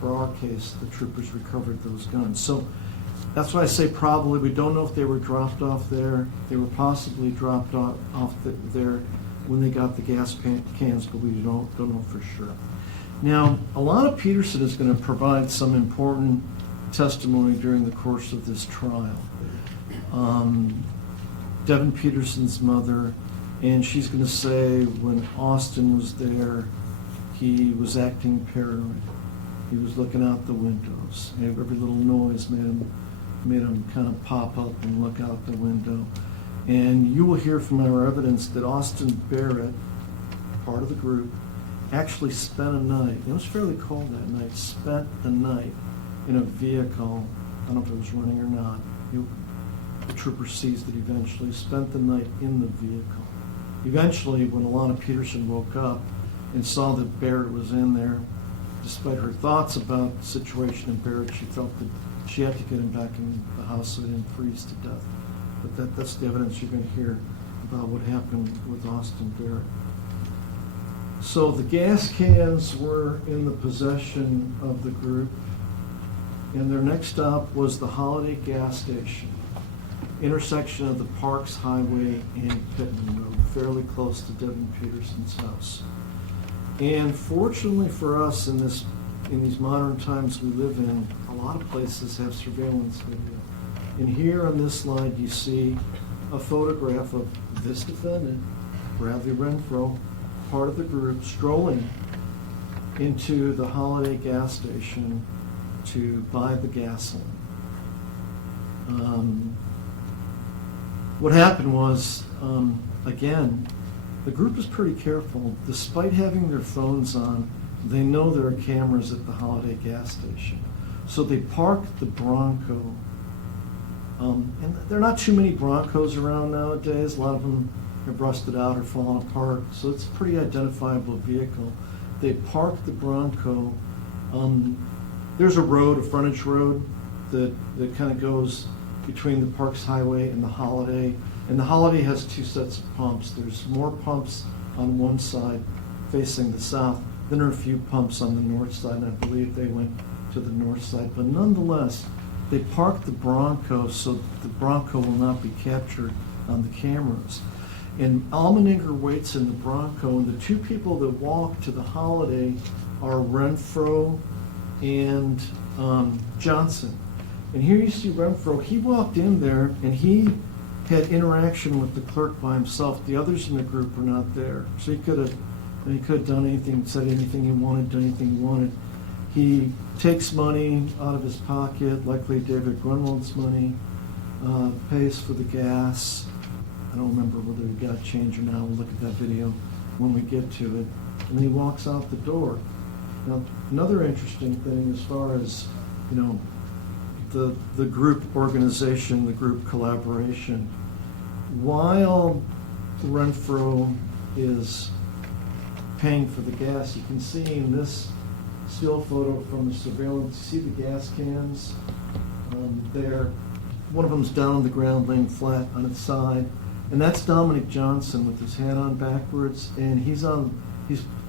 for our case, the troopers recovered those guns. So that's why I say probably. We don't know if they were dropped off there. They were possibly dropped off there when they got the gas cans, but we don't know for sure. Now, Alana Peterson is going to provide some important testimony during the course of this trial. Devin Peterson's mother, and she's going to say when Austin was there, he was acting paranoid. He was looking out the windows. Every little noise made him kind of pop up and look out the window. And you will hear from our evidence that Austin Barrett, part of the group, actually spent a night, it was fairly cold that night, spent the night in a vehicle. I don't know if it was running or not. The trooper seized it eventually, spent the night in the vehicle. Eventually, when Alana Peterson woke up and saw that Barrett was in there, despite her thoughts about the situation in Barrett, she felt that she had to get him back in the house so he didn't freeze to death. But that's the evidence you're going to hear about what happened with Austin Barrett. So the gas cans were in the possession of the group, and their next stop was the Holiday gas station, intersection of the Parks Highway and Pittman Road, fairly close to Devin Peterson's house. And fortunately for us, in these modern times we live in, a lot of places have surveillance video. And here on this slide you see a photograph of this defendant, Bradley Renfro, part of the group, strolling into the Holiday gas station to buy the gasoline. What happened was, again, the group is pretty careful. Despite having their phones on, they know there are cameras at the Holiday gas station. So they parked the Bronco. And there are not too many Broncos around nowadays. A lot of them have rusted out or fallen apart. So it's a pretty identifiable vehicle. They parked the Bronco. There's a road, a frontage road, that kind of goes between the Parks Highway and the Holiday. And the Holiday has two sets of pumps. There's more pumps on one side facing the south. Then there are a few pumps on the north side, and I believe they went to the north side. But nonetheless, they parked the Bronco so the Bronco will not be captured on the cameras. And Almendinger waits in the Bronco, and the two people that walk to the Holiday are Renfro and Johnson. And here you see Renfro. He walked in there, and he had interaction with the clerk by himself. The others in the group were not there. So he could have done anything, said anything he wanted, done anything he wanted. He takes money out of his pocket, likely David Grunwald's money, pays for the gas. I don't remember whether he got change or not. We'll look at that video when we get to it. And then he walks out the door. Now, another interesting thing as far as, the group organization, the group collaboration, while Renfro is paying for the gas, you can see in this still photo from the surveillance, see the gas cans there. One of them's down on the ground laying flat on its side. And that's Dominic Johnson with his hat on backwards, and he's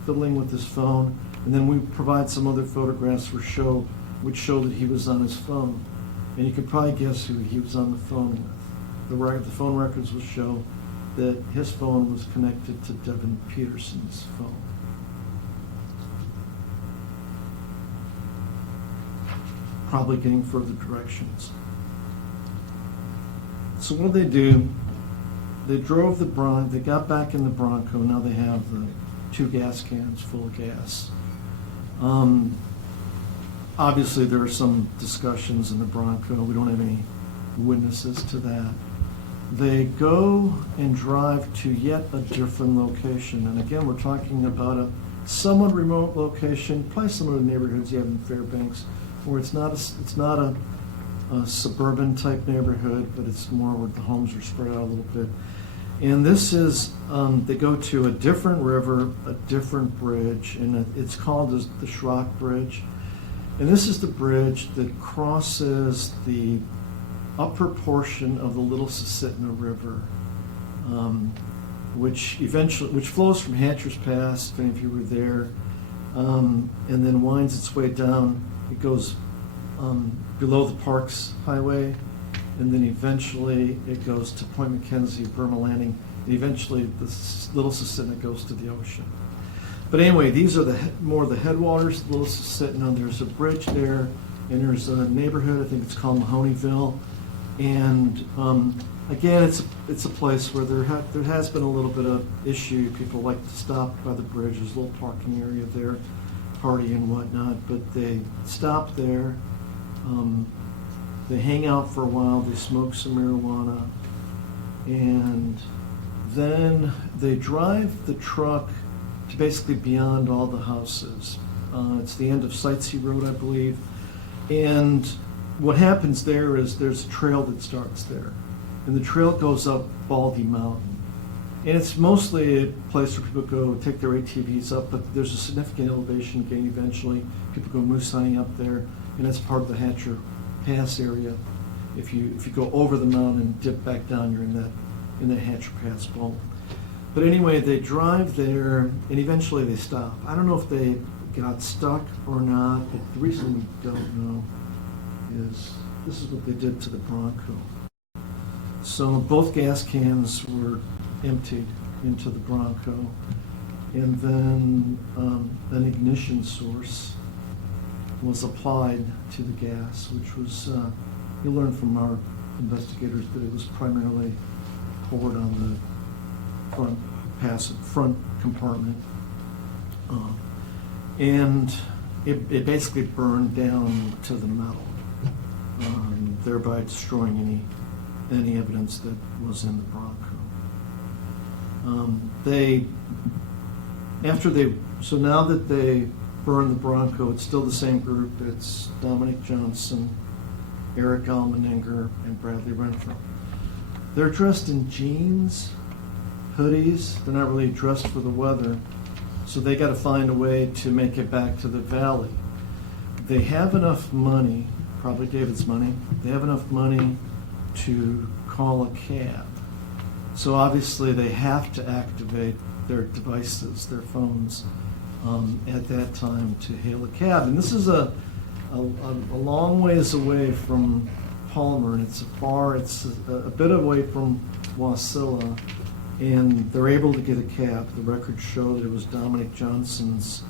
fiddling with his phone. And then we provide some other photographs which show that he was on his phone. And you could probably guess who he was on the phone with. The phone records will show that his phone was connected to Devin Peterson's phone. probably getting further directions. So what did they do? They drove the Bronco, they got back in the Bronco, now they have the 2 gas cans full of gas. Obviously, there are some discussions in the Bronco. We don't have any witnesses to that. They go and drive to yet a different location. And again, we're talking about a somewhat remote location, probably some of the neighborhoods you have in Fairbanks, where it's not a suburban type neighborhood, but it's more where the homes are spread out a little bit. And this is, they go to a different river, a different bridge, and it's called the Schrock Bridge. And this is the bridge that crosses the upper portion of the Little Susitna River, which flows from Hatcher's Pass, if any of you were there, and then winds its way down. It goes below the Parks Highway, and then eventually it goes to Point McKenzie, Burma Landing, and eventually the Little Susitna goes to the ocean. But anyway, these are more the headwaters of Little Susitna. There's a bridge there, and there's a neighborhood, I think it's called Mahoneyville. And again, it's a place where there has been a little bit of issue. People like to stop by the bridge. There's a little parking area there, party and whatnot. But they stop there. They hang out for a while. They smoke some marijuana, and then they drive the truck to basically beyond all the houses. It's the end of Sightsee Road, I believe. And what happens there is there's a trail that starts there. And the trail goes up Baldy Mountain. And it's mostly a place where people go take their ATVs up, but there's a significant elevation gain eventually. People go moose hunting up there, and that's part of the Hatcher Pass area. If you go over the mountain and dip back down, you're in that Hatcher Pass bowl. But anyway, they drive there, and eventually they stop. I don't know if they got stuck or not, but the reason we don't know is this is what they did to the Bronco. So both gas cans were emptied into the Bronco, and then an ignition source was applied to the gas, which was, you learned from our investigators that it was primarily poured on the front compartment, and it basically burned down to the metal, thereby destroying any evidence that was in the Bronco. So now that they burned the Bronco, it's still the same group. It's Dominic Johnson, Eric Almendinger, and Bradley Renfro. They're dressed in jeans, hoodies. They're not really dressed for the weather, so they got to find a way to make it back to the valley. They have enough money, probably David's money, they have enough money to call a cab. So obviously they have to activate their devices, their phones, at that time to hail a cab. And this is a long ways away from Palmer, and it's a bit away from Wasilla, and they're able to get a cab. The records show that it was Dominic Johnson's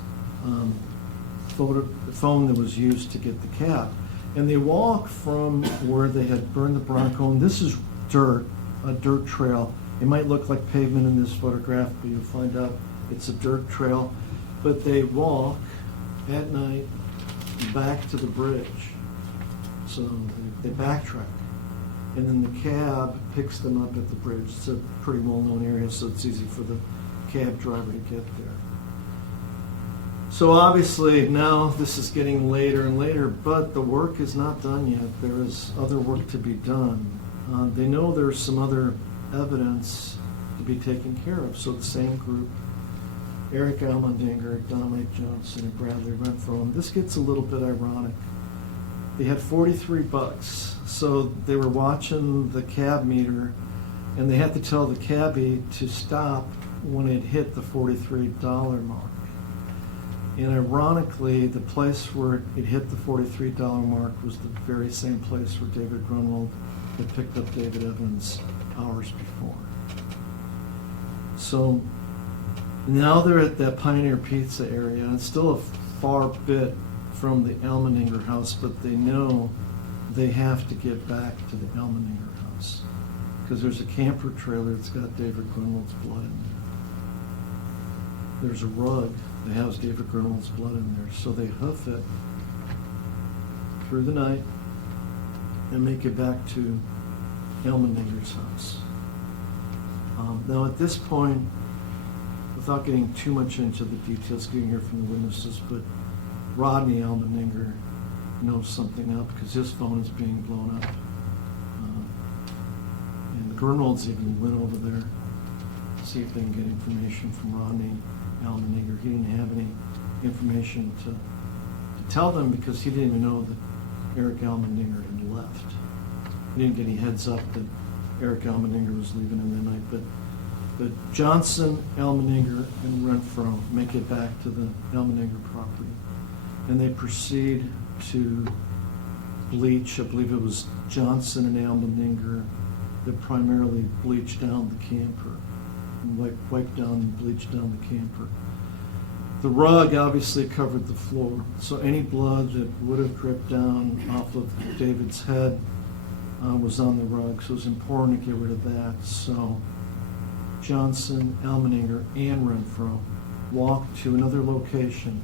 phone that was used to get the cab. And they walk from where they had burned the Bronco, and this is dirt, a dirt trail. It might look like pavement in this photograph, but you'll find out it's a dirt trail. But they walk at night back to the bridge. So they backtrack. And then the cab picks them up at the bridge. It's a pretty well-known area, so it's easy for the cab driver to get there. So obviously now this is getting later and later, but the work is not done yet. There is other work to be done. They know there's some other evidence to be taken care of. So the same group, Eric Almendinger, Dominic Johnson, and Bradley Renfro. And this gets a little bit ironic. They had $43, so they were watching the cab meter, and they had to tell the cabbie to stop when it hit the $43 mark. And ironically, the place where it hit the $43 mark was the very same place where David Grunwald had picked up David Evans hours before. So now they're at that Pioneer Pizza area, and it's still a far bit from the Elmeninger house, but they know they have to get back to the Elmeninger house because there's a camper trailer that's got David Grunwald's blood in there. There's a rug that has David Grunwald's blood in there, so they hoof it through the night and make it back to Elmeninger's house. Now at this point, without getting too much into the details, getting here from the witnesses, but Rodney Elmeninger knows something up because his phone is being blown up. And the Grunwalds even went over there to see if they can get information from Rodney Elmeninger. He didn't have any information to tell them because he didn't even know that Eric Elmeninger had left. He didn't get any heads up that Eric Elmeninger was leaving in the night. But Johnson, Elmeninger, and Renfro make it back to the Elmeninger property. And they proceed to bleach. I believe it was Johnson and Elmeninger that primarily bleached down the camper and wiped down and bleached down the camper. The rug obviously covered the floor, so any blood that would have dripped down off of David's head was on the rug, so it was important to get rid of that. So Johnson, Elmeninger, and Renfro walked to another location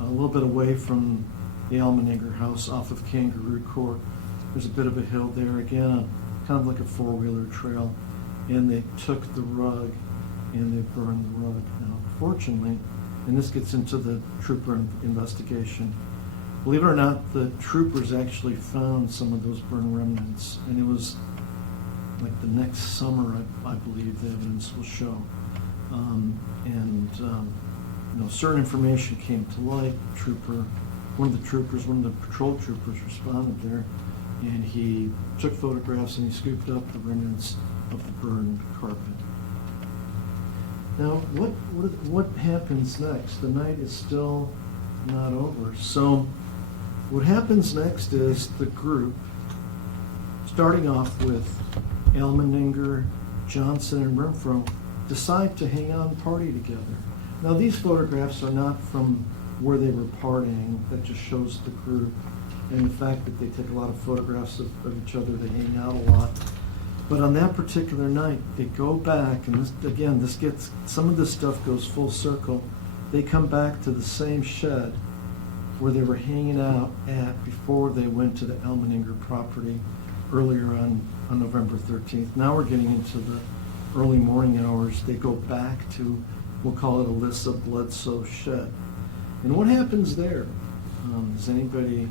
a little bit away from the Elmeninger house off of Kangaroo Court. There's a bit of a hill there, again, kind of like a four-wheeler trail, and they took the rug and they burned the rug. Now, fortunately, and this gets into the trooper investigation, believe it or not, the troopers actually found some of those burned remnants, and it was like the next summer, I believe, the evidence will show. Certain information came to light. One of the patrol troopers responded there, and he took photographs and he scooped up the remnants of the burned carpet. Now, what happens next? The night is still not over. So what happens next is the group, starting off with Elmeninger, Johnson, and Renfro, decide to hang out and party together. Now, these photographs are not from where they were partying. That just shows the group and the fact that they take a lot of photographs of each other. They hang out a lot. But on that particular night, they go back, and some of this stuff goes full circle. They come back to the same shed where they were hanging out at before they went to the Elmeninger property earlier on November 13th. Now we're getting into the early morning hours. They go back to, we'll call it Alyssa Bledsoe's shed. And what happens there? Is anybody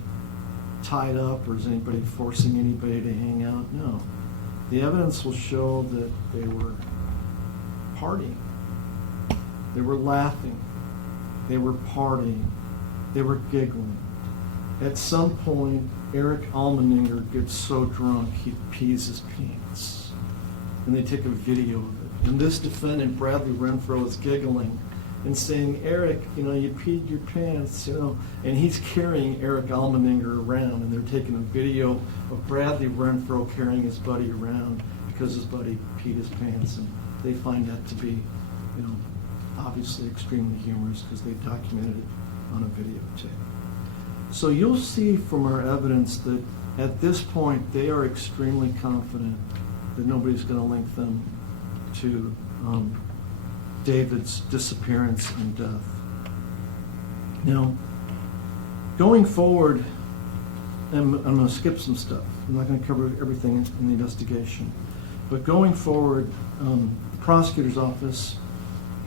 tied up, or is anybody forcing anybody to hang out? No. The evidence will show that they were partying. They were laughing. They were partying. They were giggling. At some point, Eric Elmeninger gets so drunk he pees his pants. And they take a video of it. And this defendant, Bradley Renfro, is giggling and saying, Eric, you peed your pants, and he's carrying Eric Elmeninger around, and they're taking a video of Bradley Renfro carrying his buddy around because his buddy peed his pants, and they find that to be, obviously extremely humorous because they documented it on a videotape. So you'll see from our evidence that at this point they are extremely confident that nobody's going to link them to David's disappearance and death. Now, going forward, I'm going to skip some stuff. I'm not going to cover everything in the investigation. But going forward, the prosecutor's office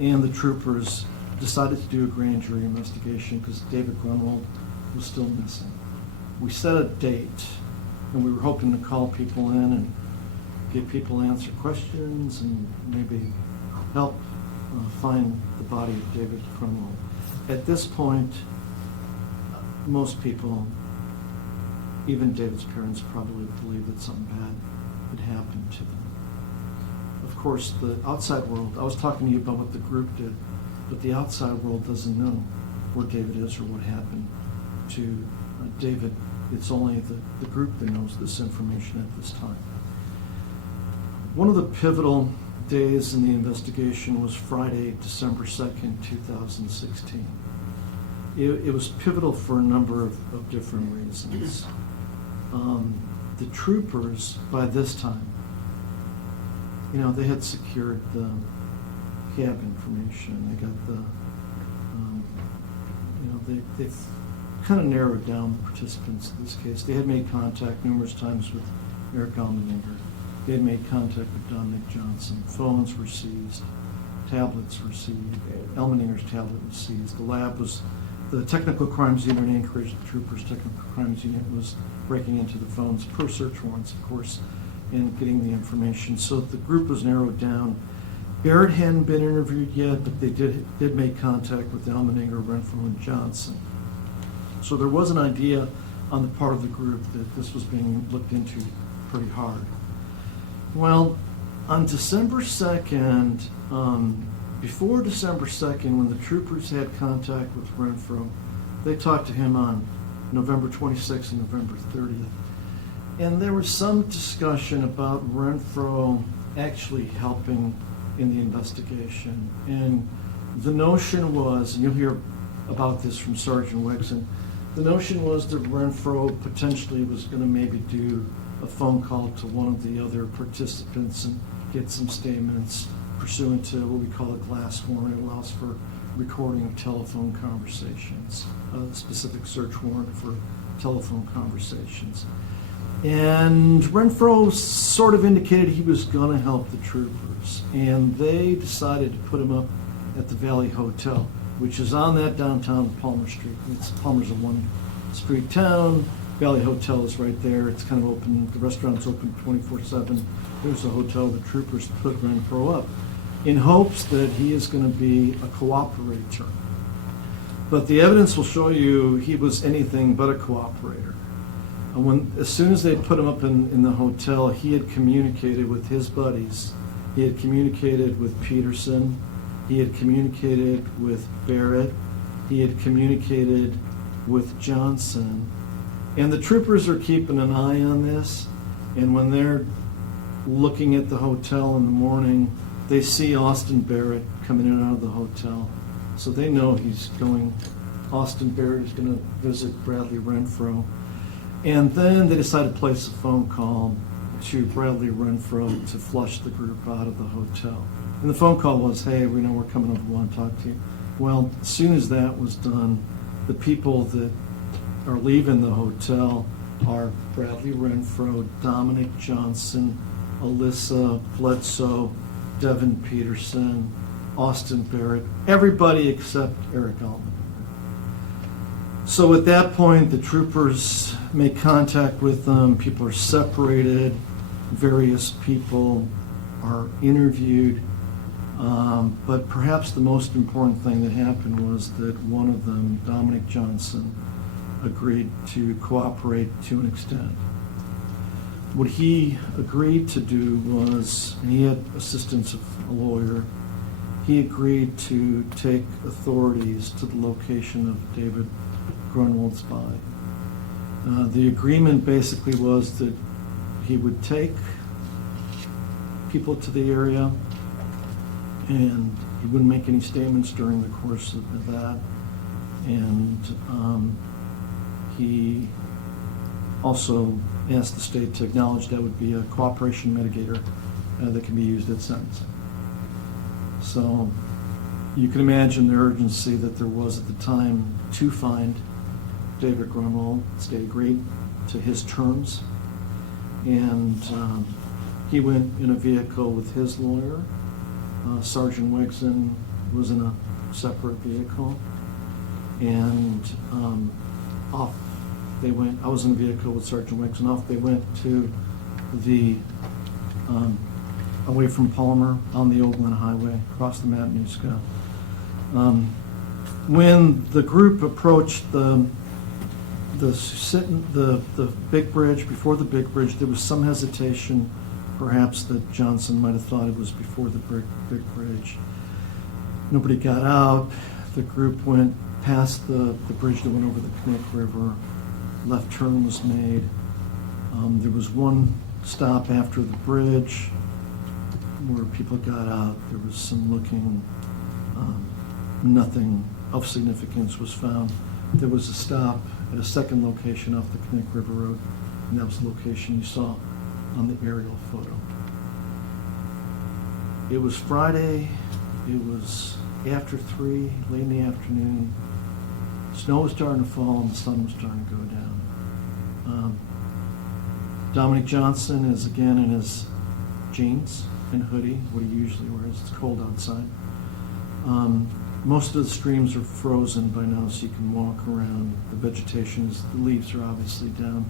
and the troopers decided to do a grand jury investigation because David Grunwald was still missing. We set a date, and we were hoping to call people in and get people to answer questions and maybe help find the body of David Grunwald. At this point, most people, even David's parents, probably believe that something bad had happened to them. Of course, the outside world, I was talking to you about what the group did, but the outside world doesn't know where David is or what happened to David. It's only the group that knows this information at this time. One of the pivotal days in the investigation was Friday, December 2nd, 2016. it was pivotal for a number of different reasons. The troopers, by this time, they had secured the cab information. They got the, they've kind of narrowed down the participants in this case. They had made contact numerous times with Eric Elmeninger. They had made contact with Dominic Johnson. Phones were seized. Tablets were seized. Elmeninger's tablet was seized. The Technical Crimes Unit in Anchorage, the Troopers Technical Crimes Unit, was breaking into the phones per search warrants, of course, and getting the information. So the group was narrowed down. Barrett hadn't been interviewed yet, but they did make contact with Elmeninger, Renfro, and Johnson. So there was an idea on the part of the group that this was being looked into pretty hard. Well, on December 2nd, before December 2nd, when the troopers had contact with Renfro, they talked to him on November 26th and November 30th. And there was some discussion about Renfro actually helping in the investigation. And the notion was, and you'll hear about this from Sergeant Wexon, the notion was that Renfro potentially was going to maybe do a phone call to one of the other participants and get some statements pursuant to what we call a glass warrant. It allows for recording of telephone conversations, a specific search warrant for telephone conversations. And Renfro sort of indicated he was going to help the troopers, and they decided to put him up at the Valley Hotel, which is on that downtown Palmer Street. Palmer's a one-street town. Valley Hotel is right there. It's kind of open. The restaurant's open 24/7. There's a hotel. The troopers put Renfro up in hopes that he is going to be a cooperator. But the evidence will show you he was anything but a cooperator. As soon as they put him up in the hotel, he had communicated with his buddies. He had communicated with Peterson. He had communicated with Barrett. He had communicated with Johnson. And the troopers are keeping an eye on this. And when they're looking at the hotel in the morning, they see Austin Barrett coming in and out of the hotel. So they know Austin Barrett is going to visit Bradley Renfro. And then they decide to place a phone call to Bradley Renfro to flush the group out of the hotel. And the phone call was, hey, we know we're coming over, we want to talk to you. Well, as soon as that was done, the people that are leaving the hotel are Bradley Renfro, Dominic Johnson, Alyssa Bledsoe, Devin Peterson, Austin Barrett, everybody except Eric Allman. So at that point, the troopers make contact with them, people are separated, various people are interviewed, but perhaps the most important thing that happened was that one of them, Dominic Johnson, agreed to cooperate to an extent. What he agreed to do was, and he had assistance of a lawyer, he agreed to take authorities to the location of David Grunwald's body. The agreement basically was that he would take people to the area and he wouldn't make any statements during the course of that. And he also asked the state to acknowledge that would be a cooperation mitigator that can be used at sentencing. So you can imagine the urgency that there was at the time to find David Grunwald. The state agreed to his terms, and he went in a vehicle with his lawyer. Sergeant Wexon was in a separate vehicle, and off they went. I was in a vehicle with Sergeant Wexon. Off they went to the away from Palmer on the Oakland Highway, across the Matanuska. When the group approached the big bridge, before the big bridge, there was some hesitation, perhaps, that Johnson might have thought it was before the big bridge. Nobody got out. The group went past the bridge that went over the Connect River. Left turn was made. There was one stop after the bridge where people got out. There was some looking, nothing of significance was found. There was a stop at a second location off the Connect River Road, and that was the location you saw on the aerial photo. It was Friday, it was after 3, late in the afternoon. Snow was starting to fall and the sun was starting to go down. Dominic Johnson is again in his jeans and hoodie, what he usually wears. It's cold outside. Most of the streams are frozen by now, so you can walk around. The the leaves are obviously down.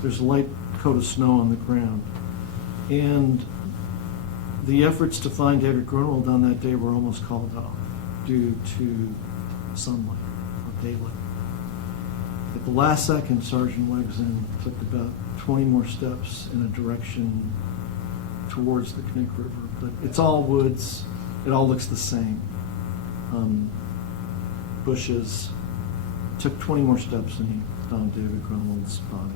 There's a light coat of snow on the ground. And the efforts to find David Grunwald on that day were almost called off due to sunlight or daylight. At the last second, Sergeant Wegson took about 20 more steps in a direction towards the Connect River. But it's all woods. It all looks the same. Bushes. Took 20 more steps and he found David Grunwald's body.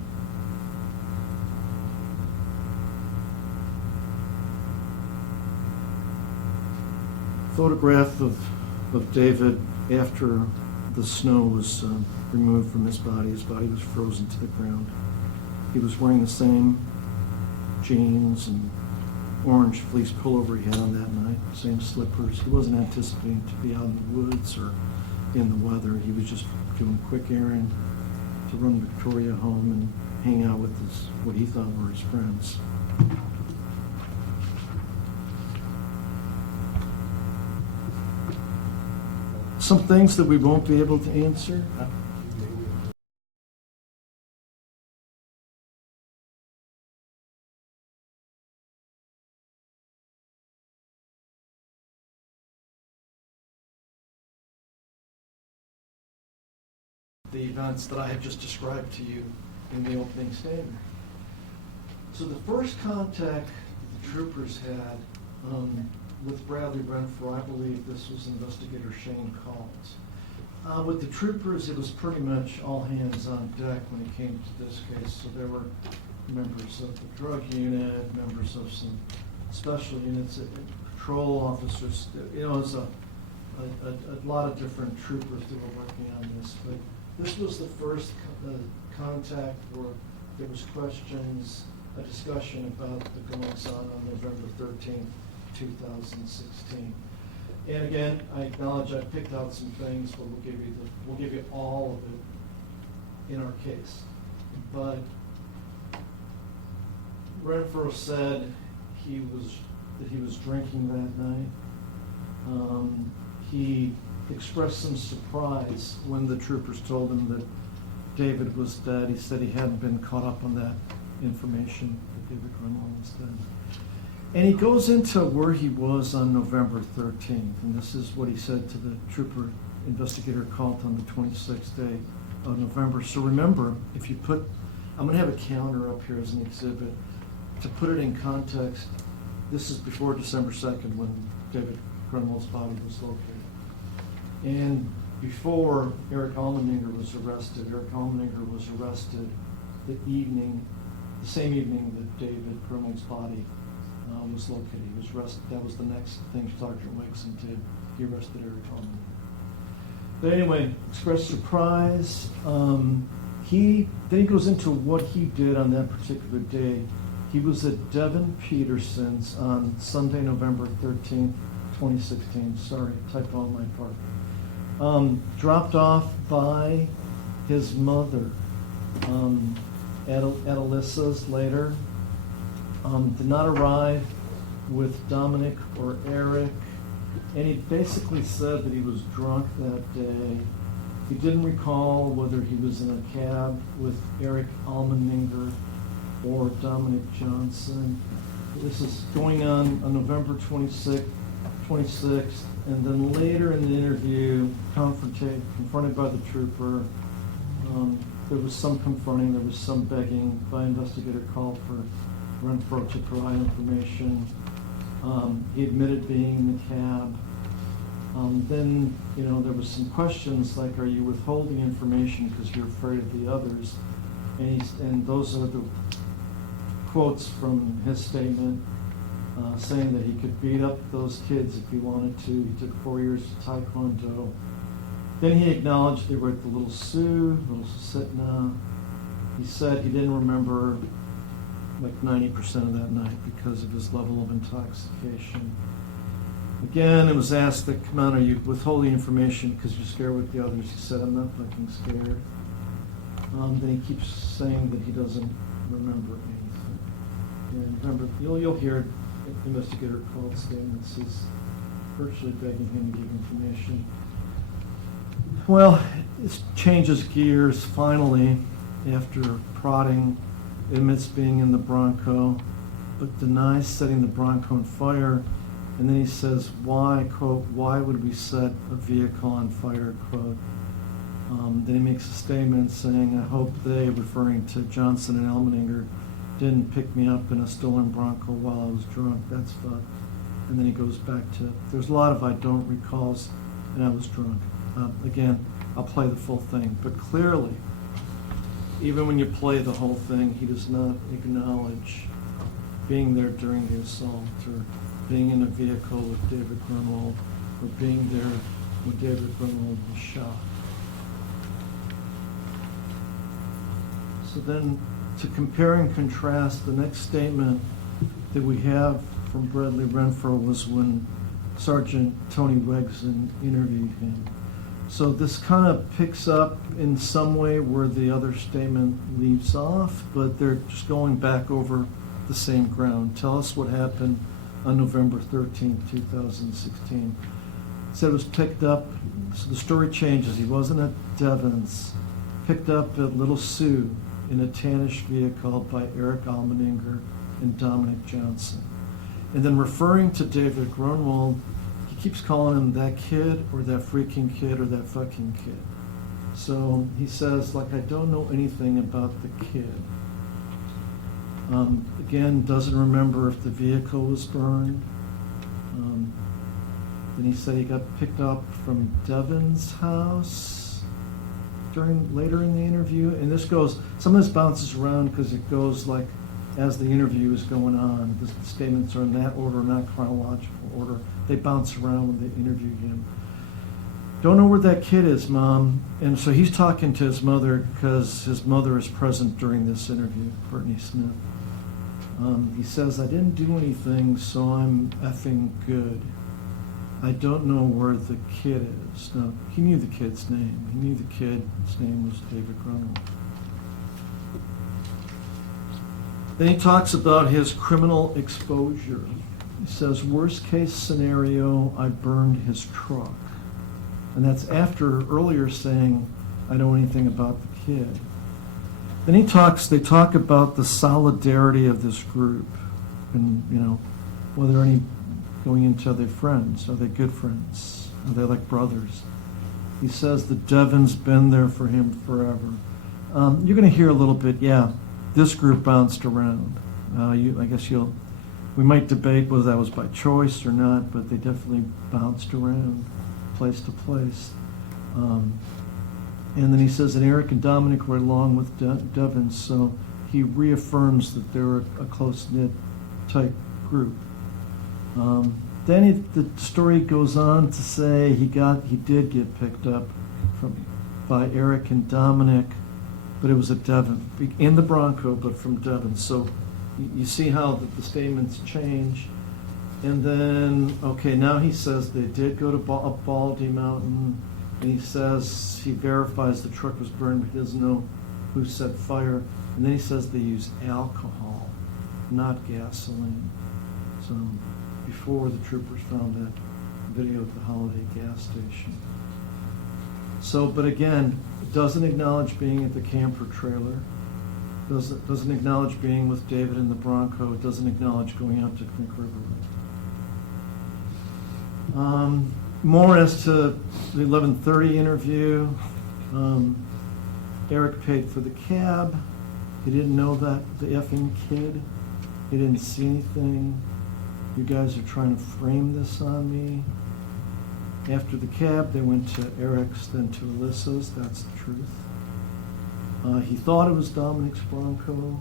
Photograph of David after the snow was removed from his body. His body was frozen to the ground. He was wearing the same jeans and orange fleece pullover he had on that night, same slippers. He wasn't anticipating to be out in the woods or in the weather. He was just doing a quick errand to run Victoria home and hang out with what he thought were his friends. Some things that we won't be able to answer. The events that I have just described to you in the opening statement. So the first contact the troopers had with Bradley Renfro, I believe this was Investigator Shane Collins. With the troopers, it was pretty much all hands on deck when it came to this case. So there were members of the drug unit, members of some special units, patrol officers. It was a lot of different troopers that were working on this. But this was the first contact where there was questions, a discussion about the goings on November 13th, 2016. And again, I acknowledge I picked out some things, but we'll give you all of it in our case. But Renfro said that he was drinking that night. He expressed some surprise when the troopers told him that David was dead. He said he hadn't been caught up on that information, that David Grunwald was dead. And he goes into where he was on November 13th, and this is what he said to the trooper investigator called on the 26th day of November. So remember, if you I'm going to have a counter up here as an exhibit. To put it in context, this is before December 2nd when David Grunwald's body was located. And before Eric Almendinger was arrested, Eric Almendinger was arrested the same evening that David Grunwald's body was located. He was arrested. That was the next thing Sergeant Wegson did. He arrested Eric Almendinger. But anyway, expressed surprise. Then he goes into what he did on that particular day. He was at Devin Peterson's on Sunday, November 13th, 2016. Sorry, typo on my part. Dropped off by his mother at Alyssa's later. Did not arrive with Dominic or Eric. And he basically said that he was drunk that day. He didn't recall whether he was in a cab with Eric Almendinger or Dominic Johnson. This is going on November 26th, and then later in the interview, confronted by the trooper. There was some confronting, there was some begging by investigator called for Renfro to provide information. He admitted being in the cab. Then, there was some questions like, are you withholding information because you're afraid of the others? And those are the quotes from his statement, saying that he could beat up those kids if he wanted to. He took 4 years of Taekwondo. Then he acknowledged they were at the Little Sioux, Little Susitna. He said he didn't remember like 90% of that night because of his level of intoxication. Again, it was asked that, come on, are you withholding information because you're scared with the others? He said, I'm not fucking scared. Then he keeps saying that he doesn't remember anything. And remember, you'll hear the investigator called statements. He's virtually begging him to give information. Well, it changes gears finally after prodding, admits being in the Bronco, but denies setting the Bronco on fire. And then he says, why, quote, why would we set a vehicle on fire, quote. Then he makes a statement saying, I hope they, referring to Johnson and Elmeninger, didn't pick me up in a stolen Bronco while I was drunk. That's fucked. And then he goes back to, there's a lot of I don't recalls, and I was drunk. Again, I'll play the full thing. But clearly, even when you play the whole thing, he does not acknowledge being there during the assault, or being in a vehicle with David Grunwald, or being there when David Grunwald was shot. So then, to compare and contrast, the next statement that we have from Bradley Renfro was when Sergeant Tony Wegson interviewed him. So this kind of picks up in some way where the other statement leaves off, but they're just going back over the same ground. Tell us what happened on November 13th, 2016. Said it was picked up, so the story changes. He wasn't at Devon's, picked up at Little Sioux in a tannish vehicle by Eric Almeninger and Dominic Johnson. And then referring to David Grunwald, he keeps calling him that kid or that freaking kid or that fucking kid. So he says, like, I don't know anything about the kid. Again, doesn't remember if the vehicle was burned. Then he said he got picked up from Devon's house later in the interview. And this goes, some of this bounces around because it goes like as the interview is going on. The statements are in that order, not chronological order. They bounce around when they interview him. Don't know where that kid is, Mom. And so he's talking to his mother because his mother is present during this interview, Brittany Smith. He says, I didn't do anything, so I'm effing good. I don't know where the kid is. Now, he knew the kid's name. He knew the kid's name was David Grunwald. Then he talks about his criminal exposure. He says, worst case scenario, I burned his truck. And that's after earlier saying, I don't know anything about the kid. Then they talk about the solidarity of this group and, you know, whether any going into, are they friends? Are they good friends? Are they like brothers? He says the Devon's been there for him forever. You're going to hear a little bit, yeah, this group bounced around. We might debate whether that was by choice or not, but they definitely bounced around place to place. And then he says that Eric and Dominic were along with Devon, so he reaffirms that they were a close-knit type group. Then the story goes on to say he did get picked up by Eric and Dominic, but it was at Devon, in the Bronco, but from Devon. So you see how the statements change. And then, okay, now he says they did go to Baldy Mountain, and he says he verifies the truck was burned, but he doesn't know who set fire. And then he says they used alcohol, not gasoline. So before the troopers found that video at the Holiday gas station. So, but again, it doesn't acknowledge being at the camper trailer. Doesn't acknowledge being with David in the Bronco. It doesn't acknowledge going out to Knik River. More as to the 11:30 interview. Eric paid for the cab. He didn't know that the effing kid. He didn't see anything. You guys are trying to frame this on me. After the cab, they went to Eric's, then to Alyssa's. That's the truth. He thought it was Dominic's Bronco.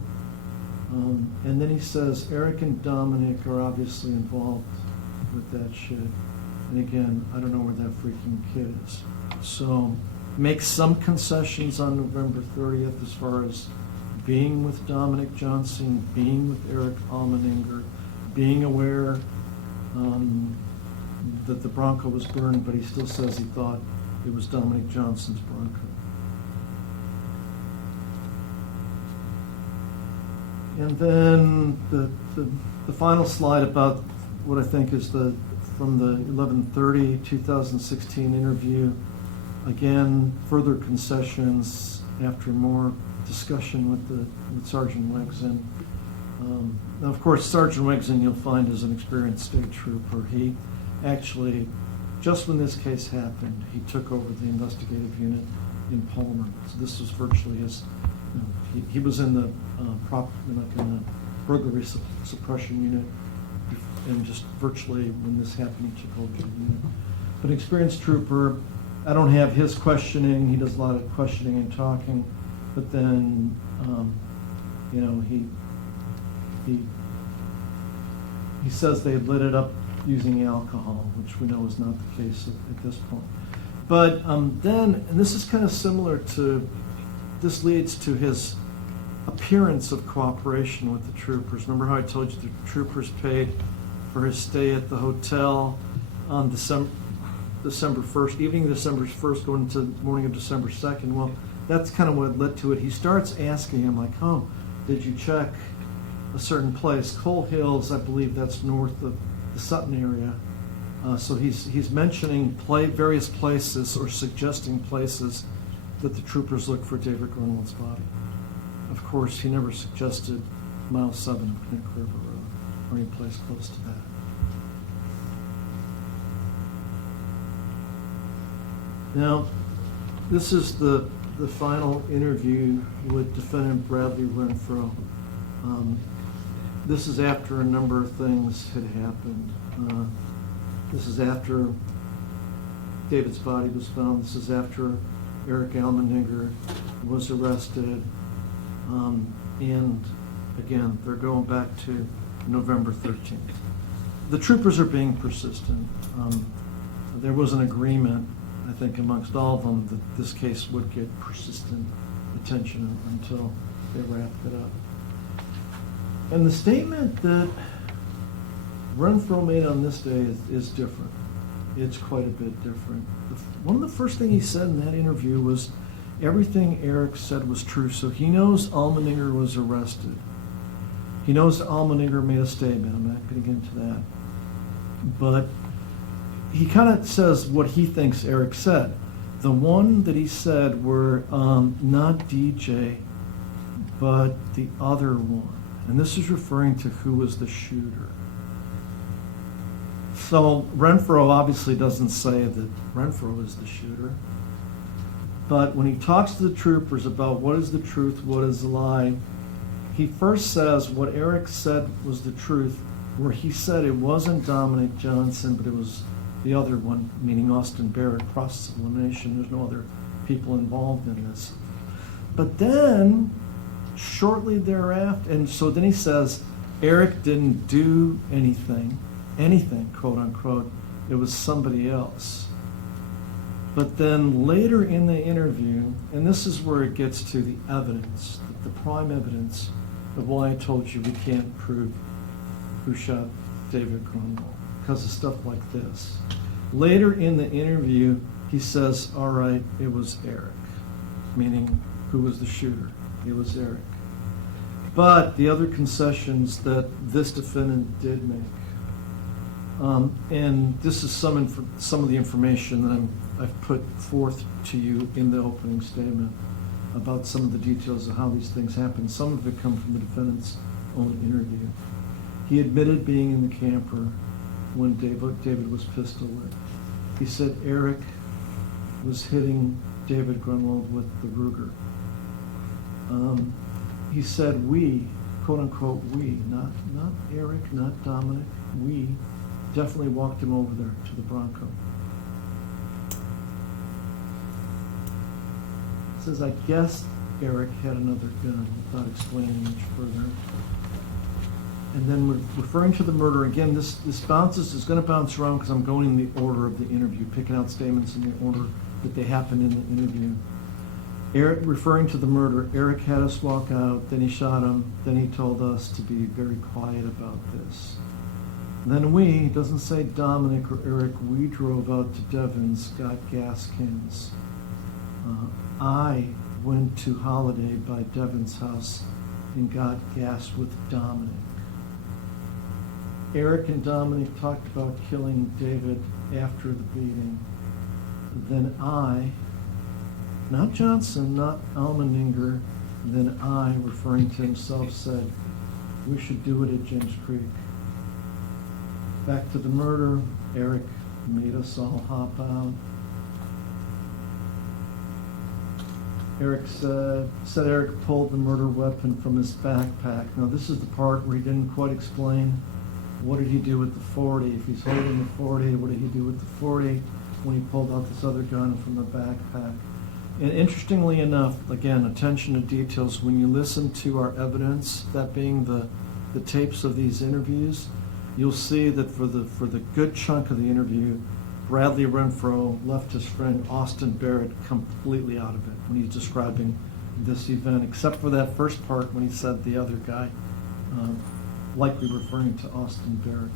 And then he says Eric and Dominic are obviously involved with that shit. And again, I don't know where that freaking kid is. So make some concessions on November 30th as far as being with Dominic Johnson, being with Eric Almeninger, being aware that the Bronco was burned, but he still says he thought it was Dominic Johnson's Bronco. And then the final slide about what I think is from the 11/30/2016 interview. Again, further concessions after more discussion with Sergeant Wegson. Now, of course, Sergeant Wegson you'll find is an experienced state trooper. He actually, just when this case happened, he took over the investigative unit in Palmer. So this was virtually his. He was in the burglary suppression unit, and just virtually when this happened, he took over the unit. But an experienced trooper. I don't have his questioning. He does a lot of questioning and talking, but then, he says they lit it up using alcohol, which we know is not the case at this point. But then, and this is kind of similar to, this leads to his appearance of cooperation with the troopers. Remember how I told you the troopers paid for his stay at the hotel on December 1st, evening of December 1st, going into the morning of December 2nd. Well, that's kind of what led to it. He starts asking him, like, oh, did you check a certain place? Coal Hills, I believe that's north of the Sutton area. So he's mentioning various places or suggesting places that the troopers look for David Grunwald's body. Of course, he never suggested mile 7 of Knick River Road or any place close to that. Now, this is the final interview with defendant Bradley Renfro. This is after a number of things had happened. This is after David's body was found. This is after Eric Almeninger was arrested. And again, they're going back to November 13th. The troopers are being persistent. There was an agreement, I think, amongst all of them that this case would get persistent attention until they wrapped it up. And the statement that Renfro made on this day is different. It's quite a bit different. One of the first things he said in that interview was everything Eric said was true. So he knows Almeninger was arrested. He knows Almeninger made a statement. I'm not going to get into that. But he kind of says what he thinks Eric said. The one that he said were not DJ, but the other one. And this is referring to who was the shooter. So Renfro obviously doesn't say that Renfro is the shooter. But when he talks to the troopers about what is the truth, what is the lie, he first says what Eric said was the truth, where he said it wasn't Dominic Johnson, but it was the other one, meaning Austin Barrett, process of elimination. There's no other people involved in this. But then, shortly thereafter, and so then he says, Eric didn't do anything, quote unquote, it was somebody else. But then later in the interview, and this is where it gets to the evidence, the prime evidence of why I told you we can't prove who shot David Grunwald, because of stuff like this. Later in the interview, he says, all right, it was Eric, meaning who was the shooter? It was Eric. But the other concessions that this defendant did make, and this is some of the information that I've put forth to you in the opening statement about some of the details of how these things happen. Some of it come from the defendant's own interview. He admitted being in the camper when David was pistol whipped. He said Eric was hitting David Grunwald with the Ruger. He said we, quote unquote we, not Eric, not Dominic, we definitely walked him over there to the Bronco. He says, I guess Eric had another gun, without explaining much further. And then we're referring to the murder, again, this is going to bounce around because I'm going in the order of the interview, picking out statements in the order that they happened in the interview. Eric, referring to the murder, Eric had us walk out, then he shot him, then he told us to be very quiet about this. Then we, doesn't say Dominic or Eric, we drove out to Devon's, got gas cans. I went to Holiday by Devon's house and got gas with Dominic. Eric and Dominic talked about killing David after the beating. Then I, not Johnson, not Almendinger, then I, referring to himself, said, we should do it at James Creek. Back to the murder, Eric made us all hop out. Eric said Eric pulled the murder weapon from his backpack. Now this is the part where he didn't quite explain what did he do with the 40. If he's holding the 40, what did he do with the 40 when he pulled out this other gun from the backpack? And interestingly enough, again, attention to details, when you listen to our evidence, that being the tapes of these interviews, you'll see that for the good chunk of the interview, Bradley Renfro left his friend Austin Barrett completely out of it when he's describing this event, except for that first part when he said the other guy, likely referring to Austin Barrett.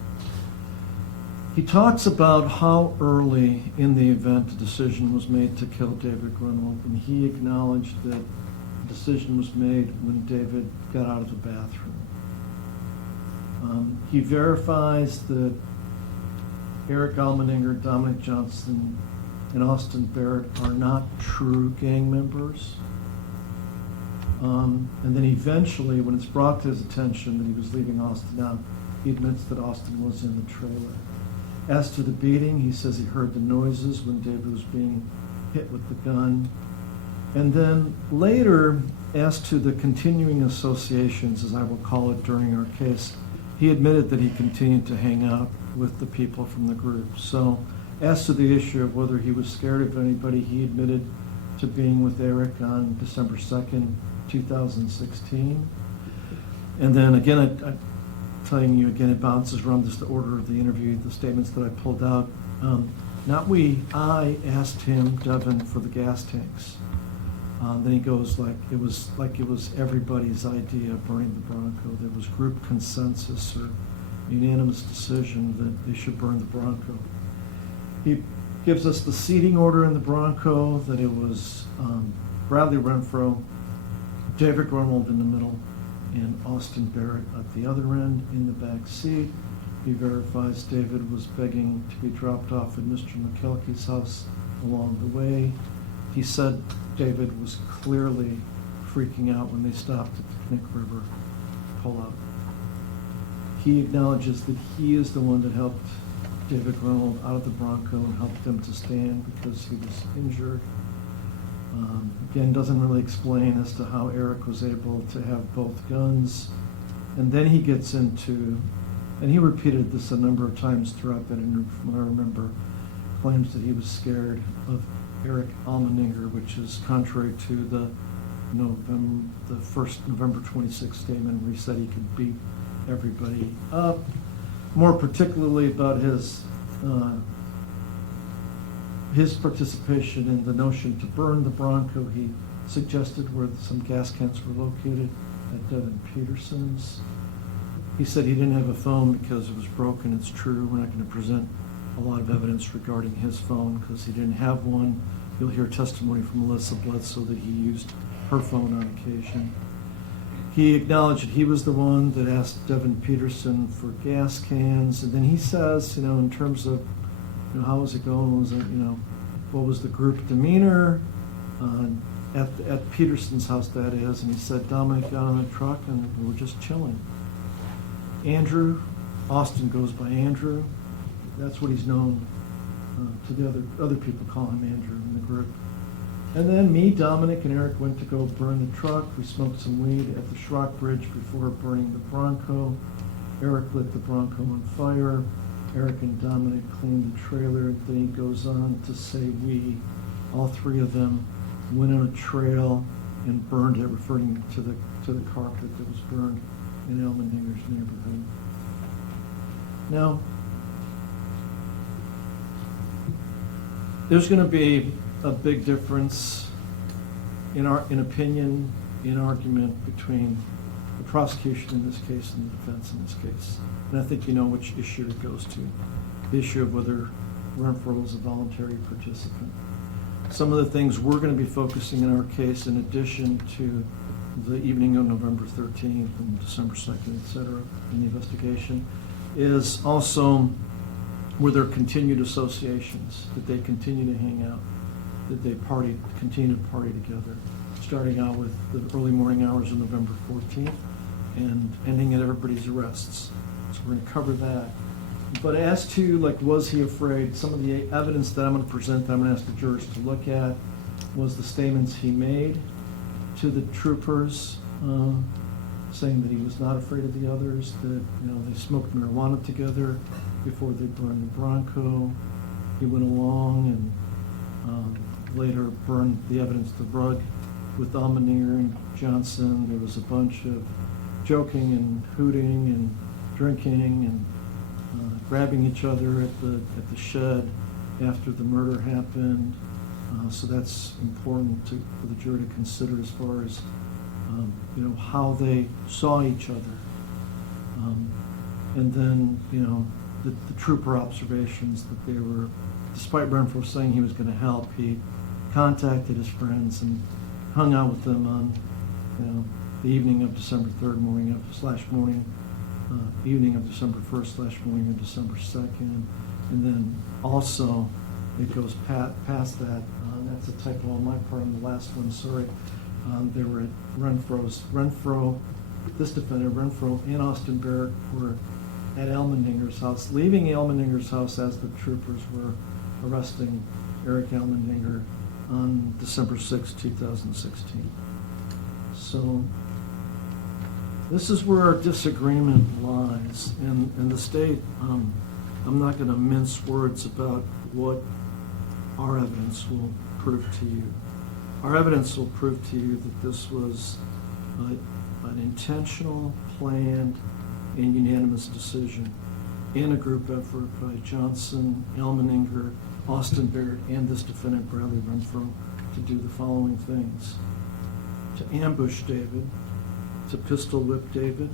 He talks about how early in the event the decision was made to kill David Grunwald, and he acknowledged that the decision was made when David got out of the bathroom. He verifies that Eric Almendinger, Dominic Johnson, and Austin Barrett are not true gang members. And then eventually, when it's brought to his attention that he was leaving Austin out, he admits that Austin was in the trailer. As to the beating, he says he heard the noises when David was being hit with the gun. And then later, as to the continuing associations, as I will call it during our case, he admitted that he continued to hang out with the people from the group. So as to the issue of whether he was scared of anybody, he admitted to being with Eric on December 2nd, 2016. And then again, I'm telling you again, it bounces around just the order of the interview, the statements that I pulled out. I asked him, Devin, for the gas tanks. Then he goes like it was everybody's idea of burning the Bronco. There was group consensus or unanimous decision that they should burn the Bronco. He gives us the seating order in the Bronco, that it was Bradley Renfro, David Grunwald in the middle, and Austin Barrett at the other end in the back seat. He verifies David was begging to be dropped off at Mr. McKelkey's house along the way. He said David was clearly freaking out when they stopped at the Knick River pullout. He acknowledges that he is the one that helped David Grunwald out of the Bronco and helped him to stand because he was injured. Again, doesn't really explain as to how Eric was able to have both guns. And then he gets into, and he repeated this a number of times throughout that interview from what I remember, claims that he was scared of Eric Almendinger, which is contrary to the first November 26th statement where he said he could beat everybody up. More particularly about his participation in the notion to burn the Bronco. He suggested where some gas cans were located at Devin Peterson's. He said he didn't have a phone because it was broken. It's true. We're not going to present a lot of evidence regarding his phone because he didn't have one. You'll hear testimony from Melissa Bledsoe that he used her phone on occasion. He acknowledged that he was the one that asked Devin Peterson for gas cans, and then he says, in terms of, how was it going? Was it, what was the group demeanor at Peterson's house? That is, and he said Dominic got on the truck and we were just chilling. Andrew, Austin goes by Andrew. That's what he's known to the other people call him Andrew in the group. And then me, Dominic, and Eric went to go burn the truck. We smoked some weed at the Schrock Bridge before burning the Bronco. Eric lit the Bronco on fire. Eric and Dominic cleaned the trailer. Then he goes on to say we, all three of them, went on a trail and burned it, referring to the carpet that was burned in Almendinger's neighborhood. Now, there's going to be a big difference in opinion, in argument between the prosecution in this case and the defense in this case. And I think you know which issue it goes to, the issue of whether Renfro was a voluntary participant. Some of the things we're going to be focusing in our case, in addition to the evening of November 13th and December 2nd, et cetera, in the investigation, is also were there continued associations, that they continue to hang out, that they continue to party together, starting out with the early morning hours of November 14th and ending at everybody's arrests. So we're going to cover that. But as to, like, was he afraid, some of the evidence that I'm going to present, that I'm going to ask the jurors to look at, was the statements he made to the troopers, saying that he was not afraid of the others, that, they smoked marijuana together before they burned the Bronco. He went along and later burned the evidence, the rug, with Almenier and Johnson. There was a bunch of joking and hooting and drinking and grabbing each other at the shed after the murder happened. So that's important for the jury to consider as far as how they saw each other. And then the trooper observations that they were, despite Renfro saying he was going to help, he contacted his friends and hung out with them on the evening of December 3rd, evening of December 1st / morning of December 2nd. And then also it goes past that. That's a typo on my part on the last one, sorry. They were at Renfro, this defendant, Renfro, and Austin Barrett were at Elmendinger's house, leaving Elmendinger's house as the troopers were arresting Eric Elmendinger on December 6, 2016. So this is where our disagreement lies, and the state, I'm not going to mince words about what our evidence will prove to you. Our evidence will prove to you that this was an intentional, planned, and unanimous decision in a group effort by Johnson, Elmendinger, Austin Barrett, and this defendant, Bradley Renfro, to do the following things: to ambush David, to pistol whip David,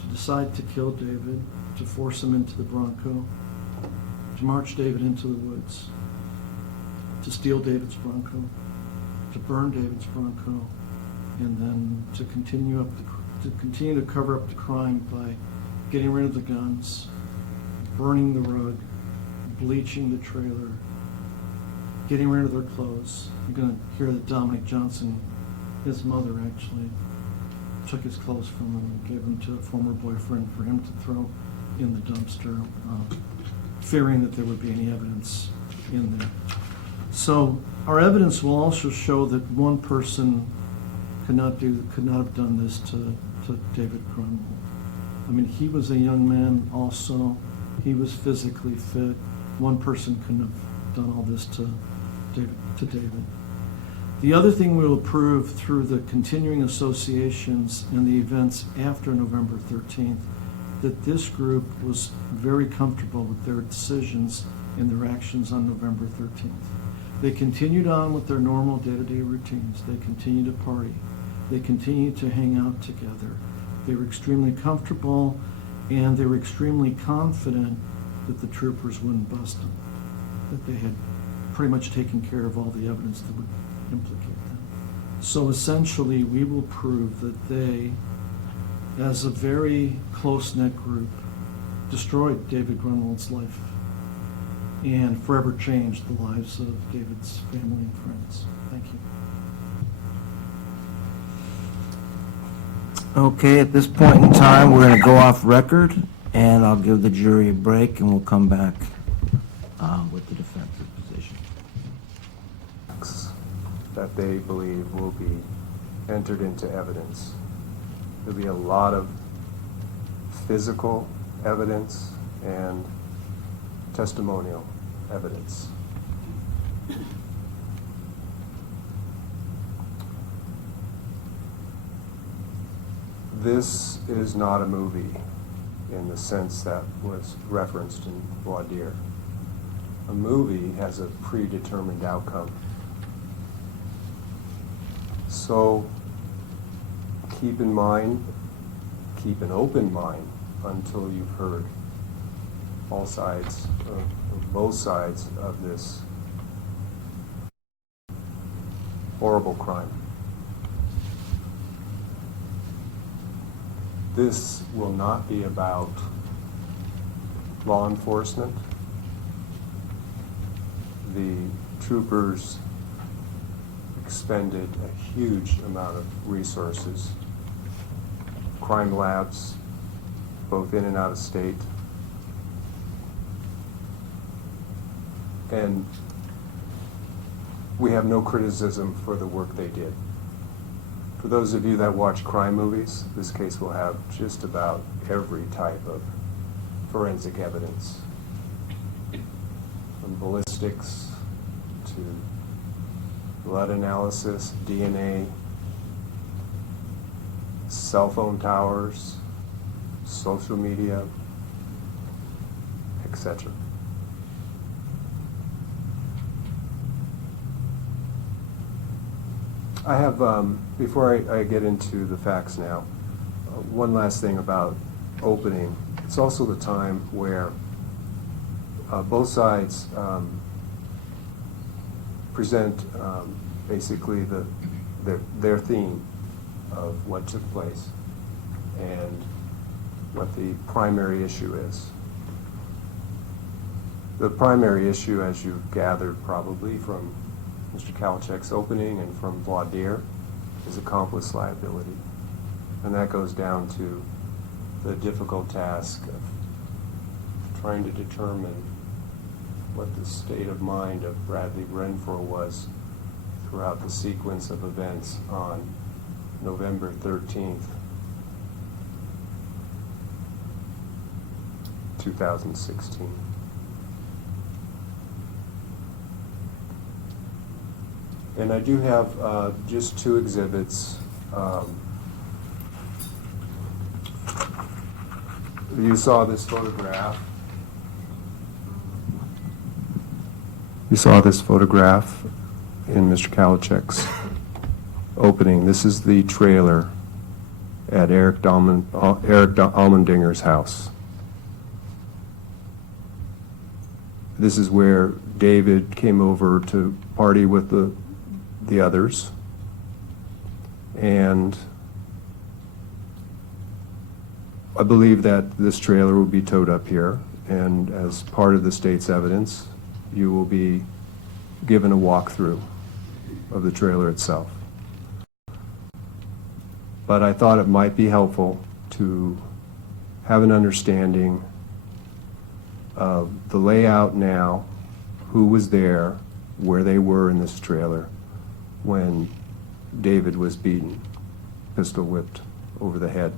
to decide to kill David, to force him into the Bronco, to march David into the woods, to steal David's Bronco, to burn David's Bronco, and then to continue to cover up the crime by getting rid of the guns, burning the rug, bleaching the trailer, getting rid of their clothes. You're going to hear that Dominic Johnson, his mother, actually took his clothes from him and gave them to a former boyfriend for him to throw in the dumpster, fearing that there would be any evidence in there. So our evidence will also show that one person could not have done this to David Grunwald. I mean, he was a young man also. He was physically fit. One person couldn't have done all this to David. The other thing we will prove through the continuing associations and the events after November 13th, that this group was very comfortable with their decisions and their actions on November 13th. They continued on with their normal day-to-day routines. They continued to party. They continued to hang out together. They were extremely comfortable, and they were extremely confident that the troopers wouldn't bust them, that they had pretty much taken care of all the evidence that would implicate them. So essentially, we will prove that they, as a very close-knit group, destroyed David Grunwald's life and forever changed the lives of David's family and friends. Thank you. Okay, at this point in time, we're going to go off record, and I'll give the jury a break, and we'll come back with the defense's position. That they believe will be entered into evidence. There'll be a lot of physical evidence and testimonial evidence. This is not a movie in the sense that was referenced in voir dire. a movie has a predetermined outcome. So keep in mind, keep an open mind until you've heard all sides, or both sides of this horrible crime. This will not be about law enforcement. The troopers expended a huge amount of resources, crime labs, both in and out of state. And we have no criticism for the work they did. For those of you that watch crime movies, this case will have just about every type of forensic evidence, from ballistics to blood analysis, DNA, cell phone towers, social media, etc. I have, before I get into the facts now, one last thing about opening. It's also the time where both sides present basically their theme of what took place and what the primary issue is. The primary issue, as you've gathered probably from Mr. Kalachek's opening and from voir dire, is accomplice liability. And that goes down to the difficult task of trying to determine what the state of mind of Bradley Renfro was throughout the sequence of events on November 13th, 2016. And I do have just two exhibits. You saw this photograph. You saw this photograph in Mr. Kalachek's opening. This is the trailer at Eric Allmendinger's house. This is where David came over to party with the others, and I believe that this trailer will be towed up here, and as part of the state's evidence, you will be given a walkthrough of the trailer itself. But I thought it might be helpful to have an understanding of the layout now, who was there, where they were in this trailer when David was beaten, pistol whipped over the head.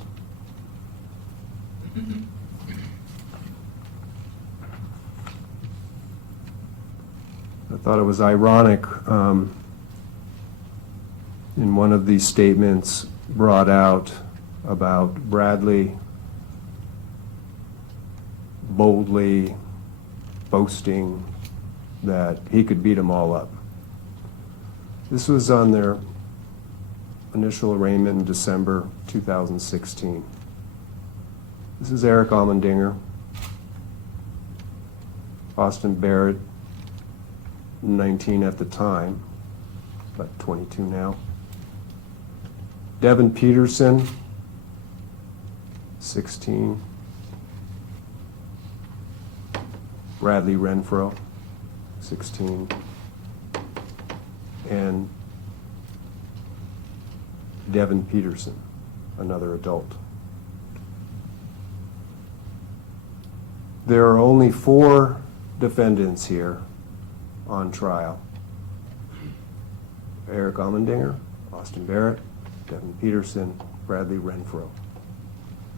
I thought it was ironic in one of these statements brought out about Bradley boldly boasting that he could beat them all up. This was on their initial arraignment in December 2016. This is Eric Allmendinger, Austin Barrett, 19 at the time, but 22 now. Devin Peterson, 16. Bradley Renfro, 16. And Devin Peterson, another adult. There are only 4 defendants here on trial. Eric Allmendinger, Austin Barrett, Devin Peterson, Bradley Renfro.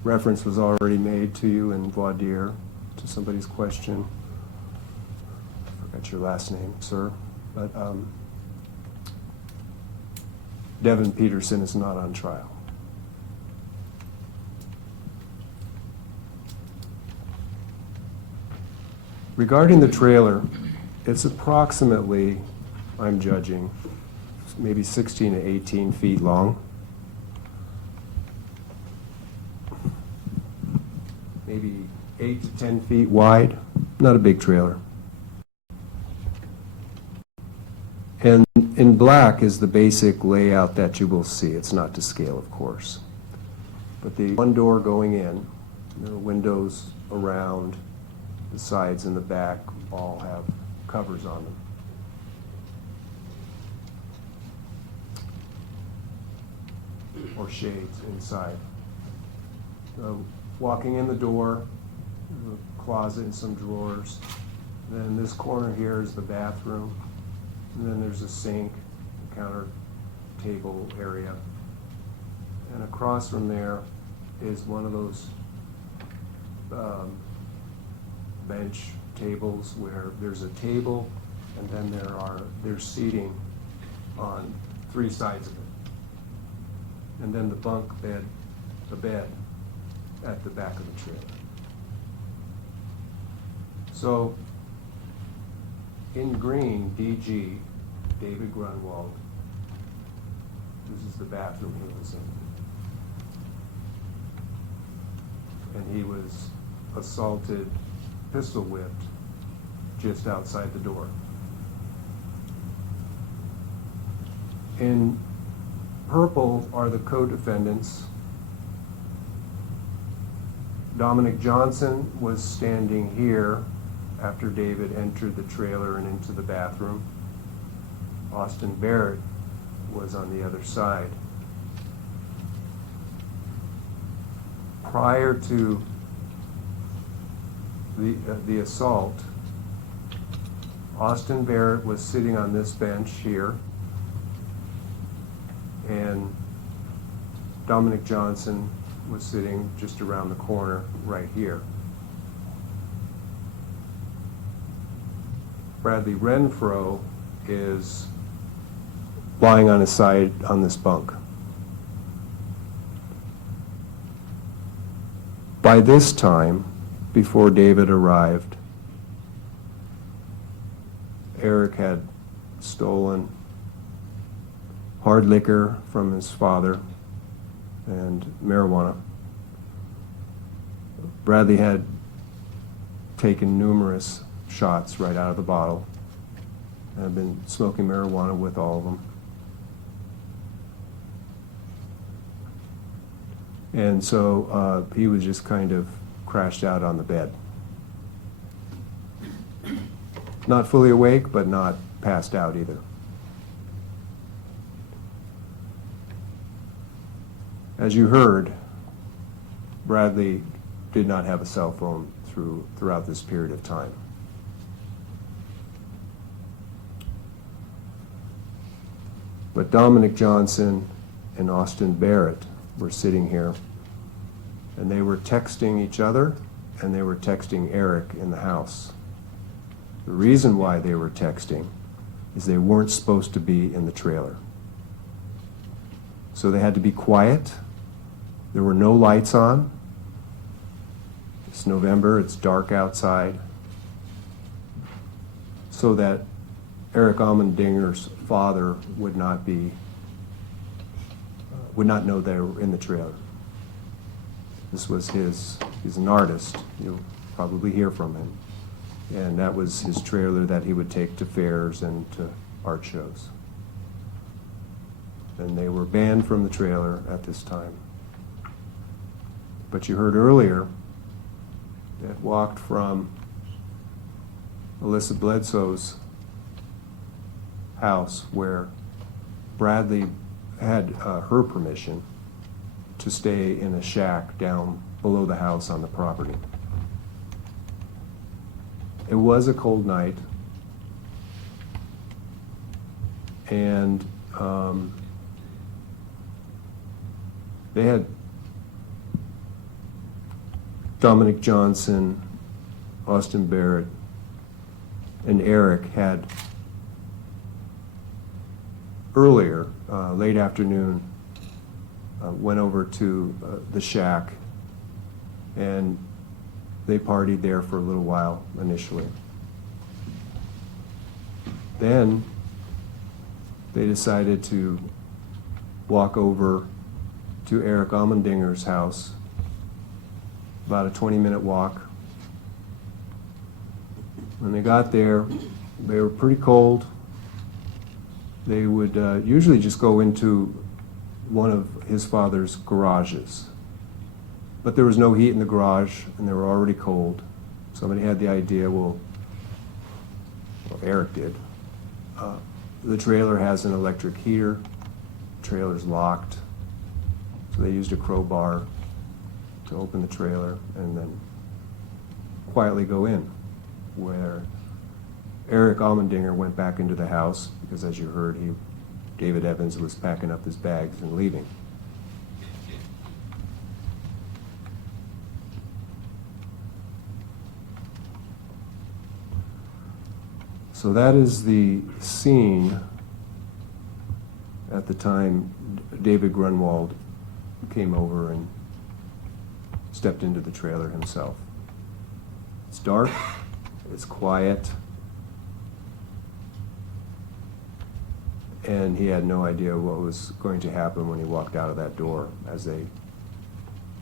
Reference was already made to you in voir dire to somebody's question. I forgot your last name, sir. But Devin Peterson is not on trial. Regarding the trailer, It's approximately, I'm judging, maybe 16 to 18 feet long. Maybe 8 to 10 feet wide. Not a big trailer. And in black is the basic layout that you will see. It's not to scale, of course. But the one door going in, the windows around, the sides and the back all have covers on them. Or shades inside. Walking in the door, a closet and some drawers. Then this corner here is the bathroom. And then there's a sink, counter table area. And across from there is one of those bench tables where there's a table and then there's seating on 3 sides of it. And then the bed at the back of the trailer. So in green, DG, David Grunwald, this is the bathroom he was in. And he was assaulted, pistol whipped, just outside the door. In purple are the co-defendants. Dominic Johnson was standing here after David entered the trailer and into the bathroom. Austin Barrett was on the other side. Prior to the assault, Austin Barrett was sitting on this bench here, and Dominic Johnson was sitting just around the corner right here. Bradley Renfro is lying on his side on this bunk. By this time, before David arrived, Eric had stolen hard liquor from his father and marijuana. Bradley had taken numerous shots right out of the bottle and had been smoking marijuana with all of them. And so he was just kind of crashed out on the bed. Not fully awake, but not passed out either. As you heard, Bradley did not have a cell phone throughout this period of time. But Dominic Johnson and Austin Barrett were sitting here, and they were texting each other, and they were texting Eric in the house. The reason why they were texting is they weren't supposed to be in the trailer. So they had to be quiet. There were no lights on. It's November, it's dark outside. So that Eric Allmendinger's father would not know they were in the trailer. This was he's an artist. You'll probably hear from him. And that was his trailer that he would take to fairs and to art shows. And they were banned from the trailer at this time. But you heard earlier that walked from Alyssa Bledsoe's house where Bradley had her permission to stay in a shack down below the house on the property. It was a cold night, and they had Dominic Johnson, Austin Barrett, and Eric had earlier, late afternoon, went over to the shack, and they partied there for a little while initially. Then they decided to walk over to Eric Allmendinger's house, about a 20-minute walk. When they got there, they were pretty cold. They would usually just go into one of his father's garages. But there was no heat in the garage, and they were already cold. Somebody had the idea, well Eric did. The trailer has an electric heater. The trailer's locked. So they used a crowbar to open the trailer and then quietly go in, where Eric Allmendinger went back into the house because, as you heard, David Evans was packing up his bags and leaving. So that is the scene at the time David Grunwald came over and stepped into the trailer himself. It's dark, it's quiet, and he had no idea what was going to happen when he walked out of that door, as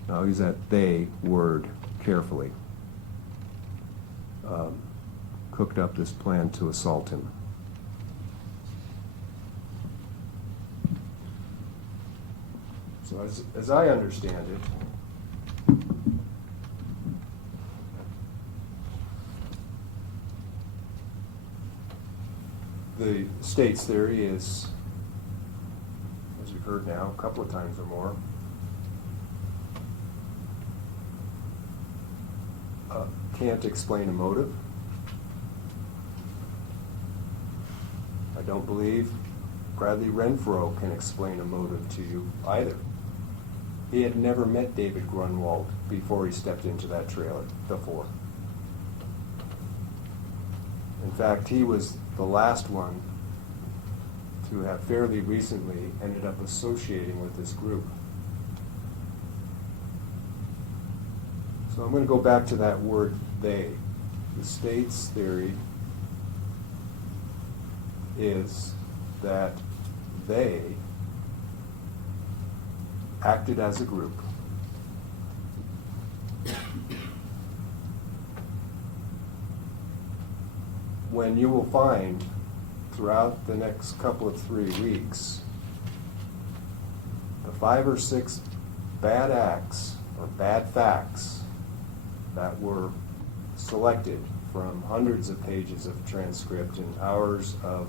I'll use that "they" word carefully, cooked up this plan to assault him. So as I understand it, the state's theory is, as you've heard now a couple of times or more, can't explain a motive. I don't believe Bradley Renfro can explain a motive to you either. He had never met David Grunwald before he stepped into that trailer before. In fact, he was the last one to have fairly recently ended up associating with this group. So I'm going to go back to that word "they." The state's theory is that they acted as a group. When you will find throughout the next couple of 3 weeks, the 5 or 6 bad acts or bad facts that were selected from hundreds of pages of transcript and hours of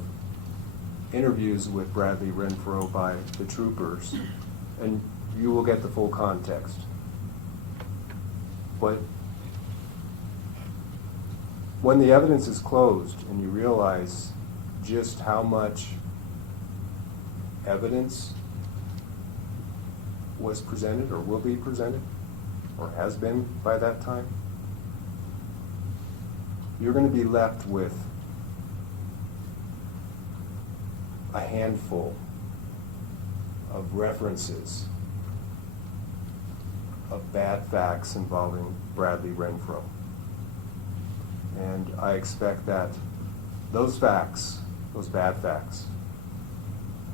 interviews with Bradley Renfro by the troopers, and you will get the full context. But when the evidence is closed and you realize just how much evidence was presented or will be presented or has been by that time, you're going to be left with a handful of references of bad facts involving Bradley Renfro. And I expect that those facts, those bad facts,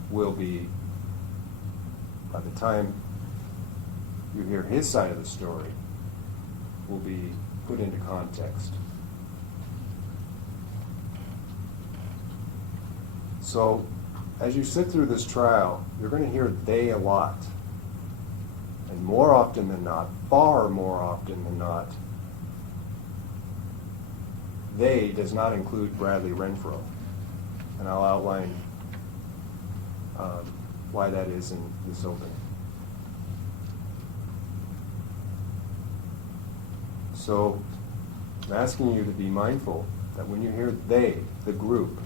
will be, by the time you hear his side of the story, will be put into context. So, as you sit through this trial, you're going to hear "they" a lot. And more often than not, far more often than not, "they" does not include Bradley Renfro. And I'll outline why that is in this opening. So, I'm asking you to be mindful that when you hear "they," the group,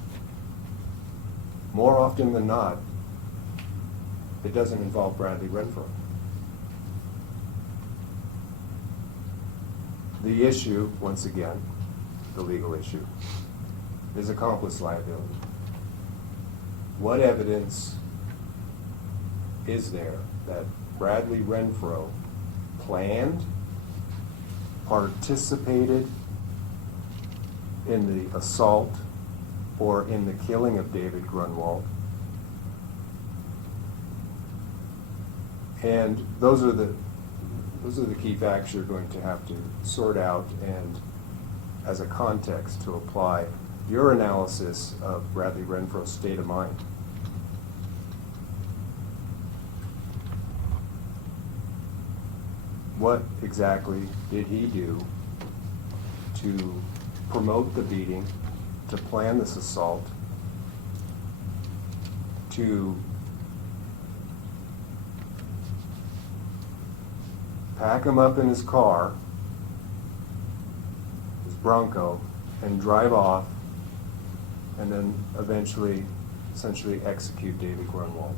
more often than not, it doesn't involve Bradley Renfro. The issue, once again, the legal issue, is accomplice liability. What evidence is there that Bradley Renfro planned, participated in the assault, or in the killing of David Grunwald. And those are the key facts you're going to have to sort out and as a context to apply your analysis of Bradley Renfro's state of mind. What exactly did he do to promote the beating, to plan this assault, to pack him up in his car, his Bronco, and drive off, and then eventually, essentially execute David Grunwald?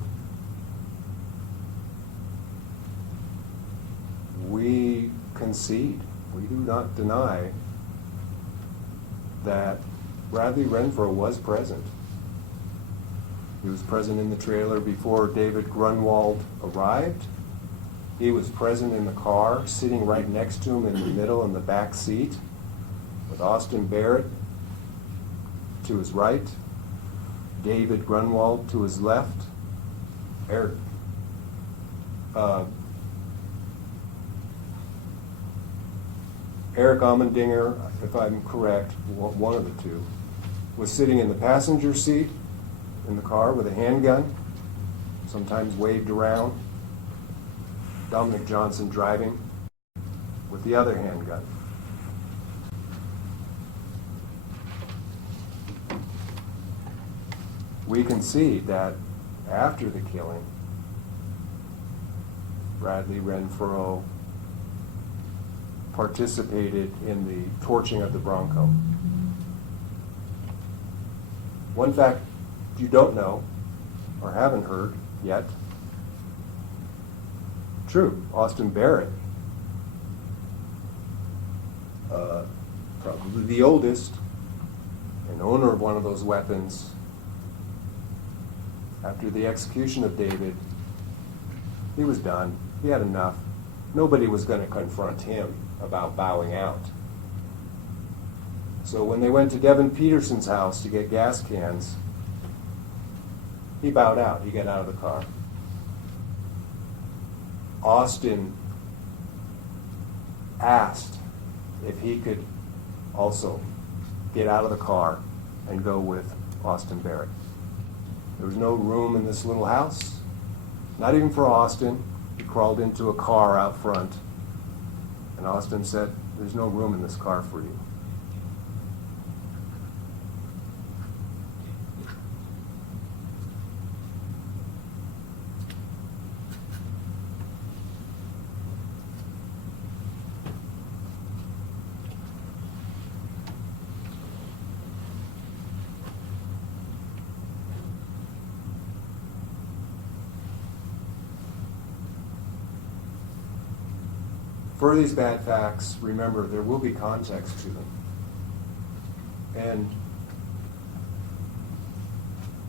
We concede, we do not deny that Bradley Renfro was present. He was present in the trailer before David Grunwald arrived. He was present in the car, sitting right next to him in the middle in the back seat, with Austin Barrett to his right, David Grunwald to his left, Eric Ammendinger, if I'm correct, one of the two, was sitting in the passenger seat in the car with a handgun, sometimes waved around. Dominic Johnson driving with the other handgun. We concede that after the killing, Bradley Renfro participated in the torching of the Bronco. One fact you don't know or haven't heard yet. True, Austin Barrett, probably the oldest and owner of one of those weapons, after the execution of David, he was done. He had enough. Nobody was going to confront him about bowing out. So when they went to Devin Peterson's house to get gas cans, he bowed out. He got out of the car. Austin asked if he could also get out of the car and go with Austin Barrett. There was no room in this little house, not even for Austin. He crawled into a car out front, and Austin said, "There's no room in this car for you." For these bad facts, remember, there will be context to them. And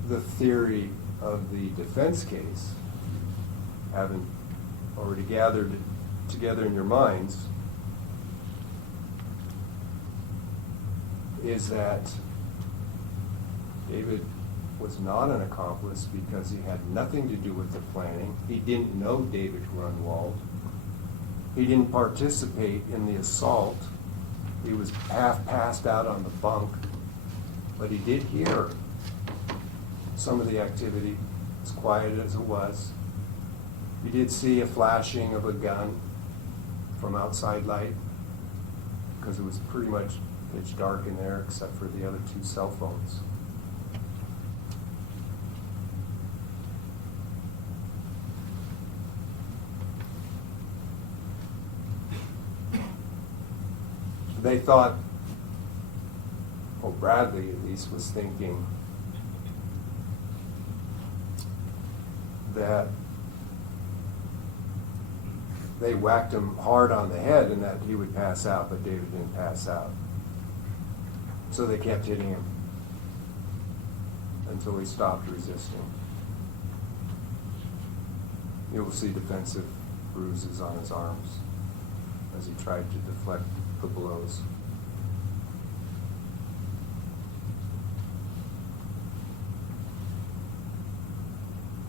the theory of the defense case, having already gathered it together in your minds, is that David was not an accomplice because he had nothing to do with the planning. He didn't know David Grunwald. He didn't participate in the assault. He was half passed out on the bunk, but he did hear some of the activity, as quiet as it was. He did see a flashing of a gun from outside light, because it was pretty much pitch dark in there except for the other two cell phones. They thought, well, Bradley at least was thinking that they whacked him hard on the head and that he would pass out, but David didn't pass out. So they kept hitting him until he stopped resisting. You will see defensive bruises on his arms as he tried to deflect the blows.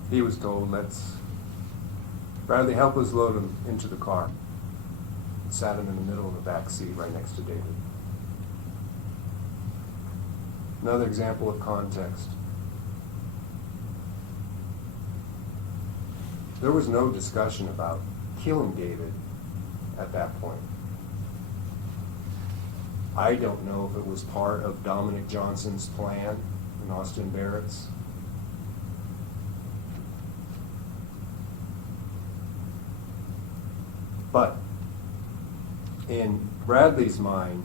he was told, Bradley, help us load him into the car. Sat him in the middle of the back seat right next to David. Another example of context. There was no discussion about killing David at that point. I don't know if it was part of Dominic Johnson's plan and Austin Barrett's. But in Bradley's mind,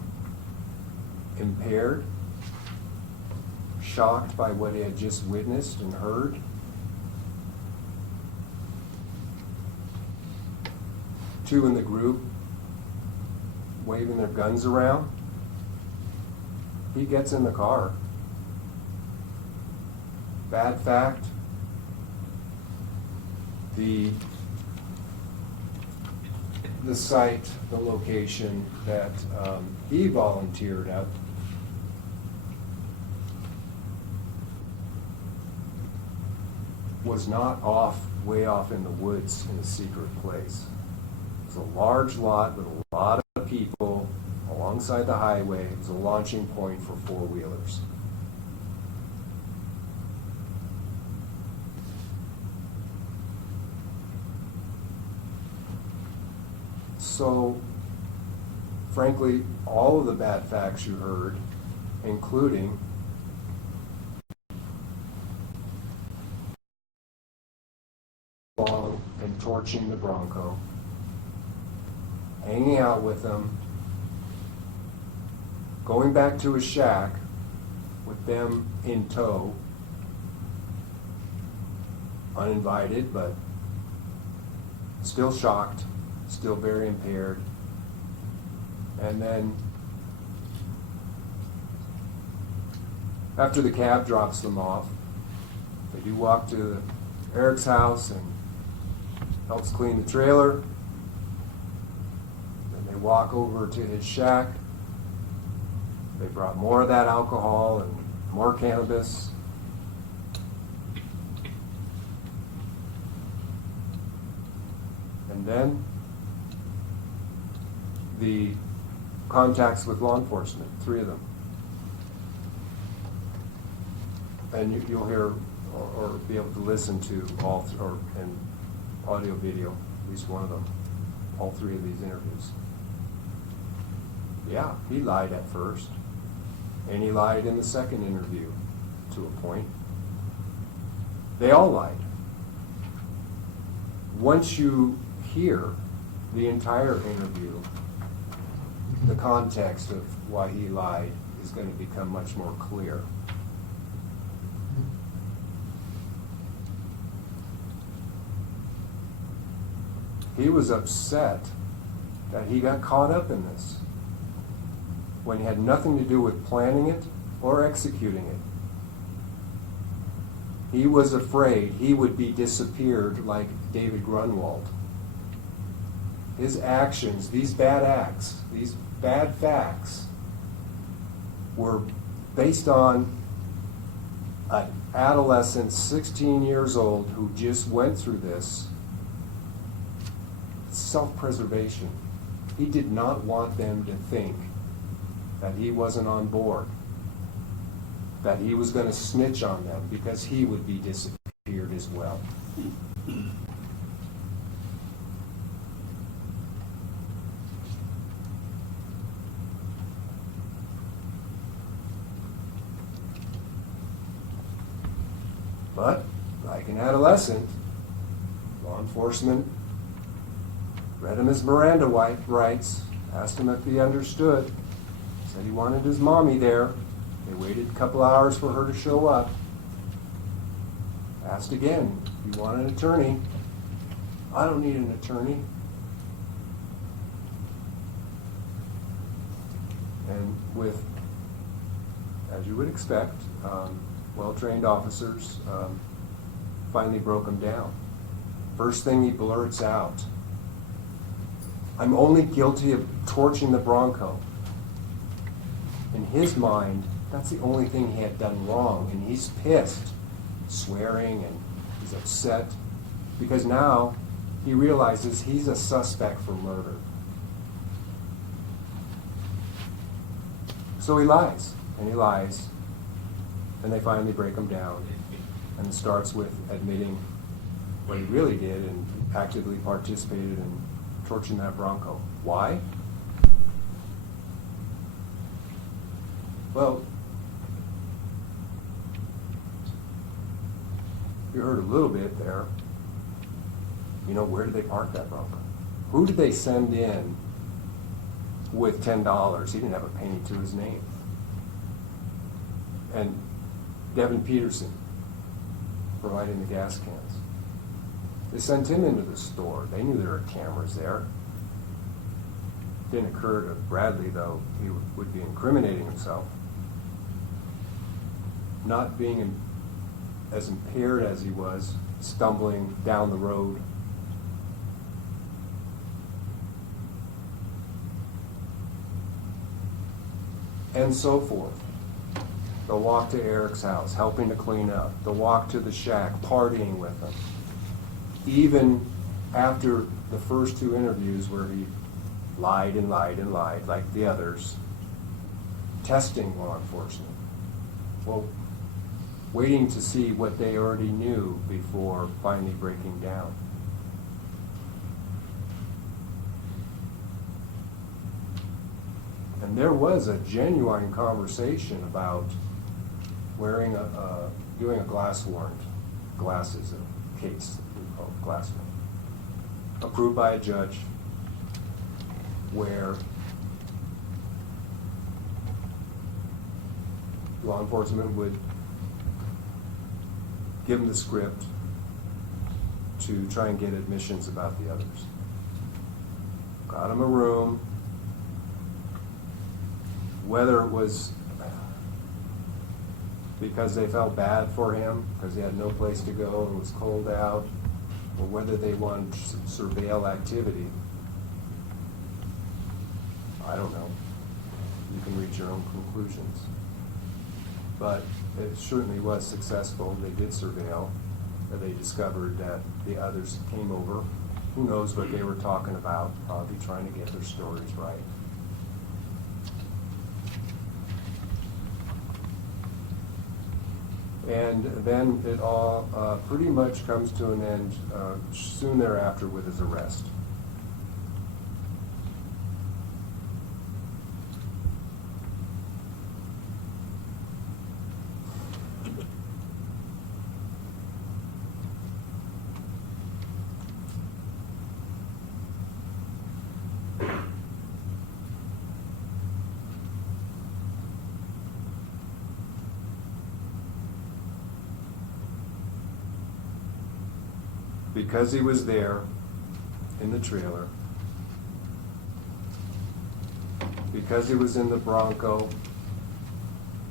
impaired, shocked by what he had just witnessed and heard, two in the group waving their guns around, he gets in the car. Bad fact, the site, the location that he volunteered at was not way off in the woods in a secret place. It was a large lot with a lot of people alongside the highway. It was a launching point for four-wheelers. So, frankly, all of the bad facts you heard, including and torching the Bronco, hanging out with them, going back to his shack with them in tow, uninvited, but still shocked, still very impaired. And then after the cab drops them off, they do walk to Eric's house and helps clean the trailer. Then they walk over to his shack. They brought more of that alcohol and more cannabis. And then the contacts with law enforcement, 3 of them. And you'll hear or be able to listen to all, and audio, video, at least one of them, all 3 of these interviews. Yeah, he lied at first, and he lied in the second interview to a point. They all lied. Once you hear the entire interview, the context of why he lied is going to become much more clear. He was upset that he got caught up in this when he had nothing to do with planning it or executing it. He was afraid he would be disappeared like David Grunwald. His actions, these bad acts, these bad facts, were based on an adolescent, 16 years old, who just went through this. Self-preservation. He did not want them to think that he wasn't on board, that he was going to snitch on them because he would be disappeared as well. But, like an adolescent, law enforcement read him his Miranda rights, asked him if he understood, said he wanted his mommy there. They waited a couple hours for her to show up. Asked again, you want an attorney? I don't need an attorney. And with, as you would expect, well-trained officers finally broke him down. First thing he blurts out, I'm only guilty of torching the Bronco. In his mind, that's the only thing he had done wrong, and he's pissed, swearing, and he's He's upset because now he realizes he's a suspect for murder. So he lies, and he lies, and they finally break him down. And it starts with admitting what he really did and actively participated in torching that Bronco. Why? Well, you heard a little bit there. You know, where did they park that Bronco? Who did they send in with $10? He didn't have a penny to his name. And Devin Peterson providing the gas cans. They sent him into the store. They knew there were cameras there. Didn't occur to Bradley, though, he would be incriminating himself. Not being as impaired as he was, stumbling down the road. And so forth. The walk to Eric's house, helping to clean up. The walk to the shack, partying with him. Even after the first two interviews where he lied and lied and lied like the others, testing law enforcement. Well, waiting to see what they already knew before finally breaking down. And there was a genuine conversation about wearing doing a glass warrant, glasses, a case, we call it glass warrant, approved by a judge, where law enforcement would give them the script to try and get admissions about the others. Got them a room. Whether it was because they felt bad for him, because he had no place to go and it was cold out, or whether they wanted to surveil activity, I don't know. You can reach your own conclusions. But it certainly was successful. They did surveil. They discovered that the others came over. Who knows what they were talking about, probably trying to get their stories right. And then it all pretty much comes to an end soon thereafter with his arrest. Because he was there in the trailer, because he was in the Bronco,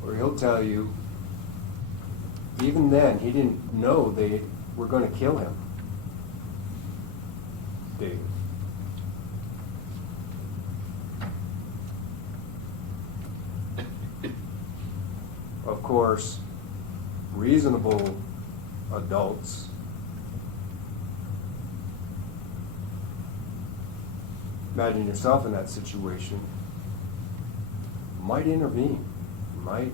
or he'll tell you, even then, he didn't know they were going to kill him. David. Of course, reasonable adults imagine yourself in that situation, might intervene, might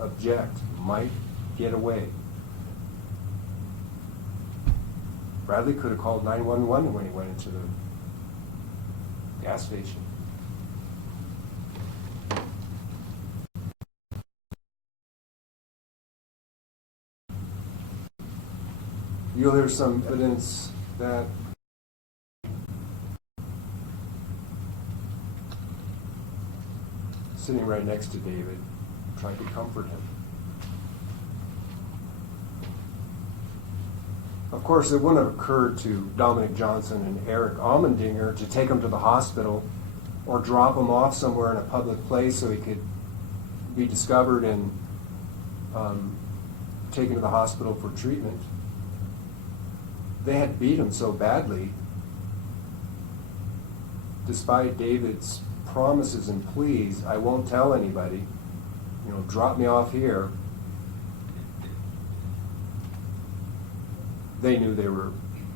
object, might get away. Bradley could have called 911 when he went into the gas station. You'll hear some evidence that sitting right next to David, trying to comfort him. Of course, it wouldn't have occurred to Dominic Johnson and Eric Almendinger to take him to the hospital or drop him off somewhere in a public place so he could be discovered and taken to the hospital for treatment. They had beat him so badly, despite David's promises and pleas, I won't tell anybody, drop me off here. they knew they were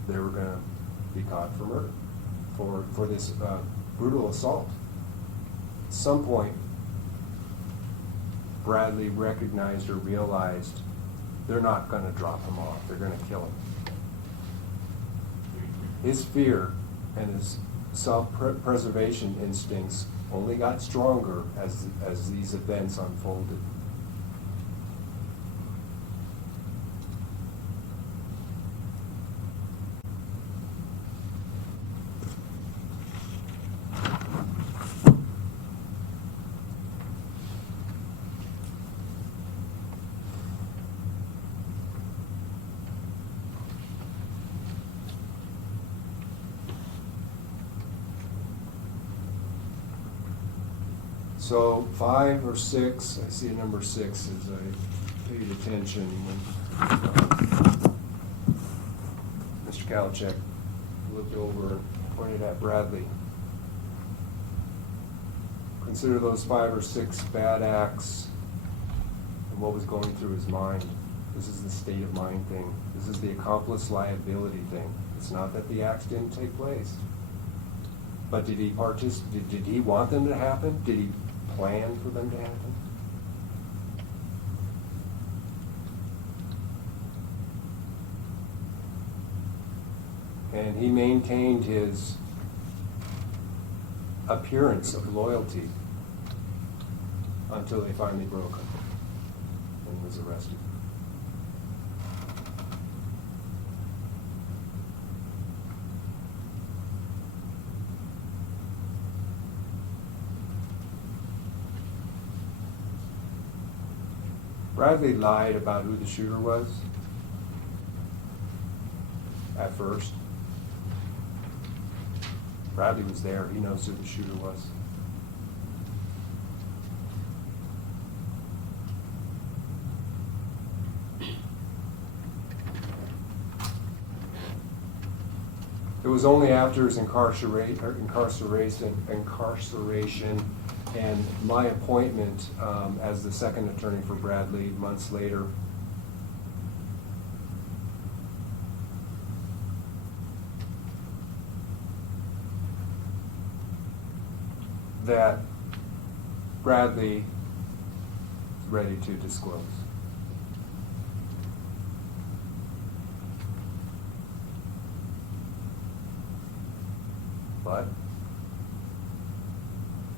going to be caught for murder, for this brutal assault. At some point, Bradley recognized or realized they're not going to drop him off. They're going to kill him. His fear and his self-preservation instincts only got stronger as these events unfolded. So 5 or 6, I see a number 6 as I paid attention when Mr. Kalachek looked over and pointed at Bradley. Consider those 5 or 6 bad acts and what was going through his mind. This is the state of mind thing. This is the accomplice liability thing. It's not that the acts didn't take place. But did he did he want them to happen? Did he plan for them to happen? And he maintained his appearance of loyalty until they finally broke him and was arrested. Bradley lied about who the shooter was at first. Bradley was there. He knows who the shooter was. It was only after his incarceration and my appointment as the second attorney for Bradley months later that Bradley is ready to disclose. But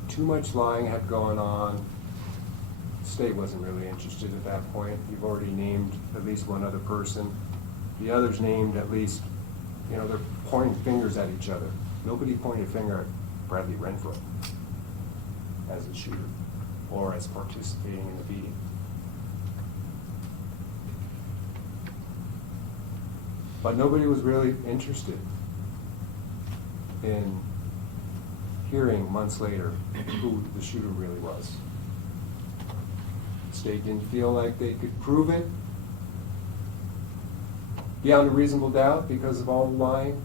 too much lying had gone on. The state wasn't really interested at that point. You've already named at least one other person. The others named at least, they're pointing fingers at each other. Nobody pointed a finger at Bradley Renfro as a shooter or as participating in the beating. But nobody was really interested in hearing months later who the shooter really was. The state didn't feel like they could prove it beyond a reasonable doubt because of all the lying.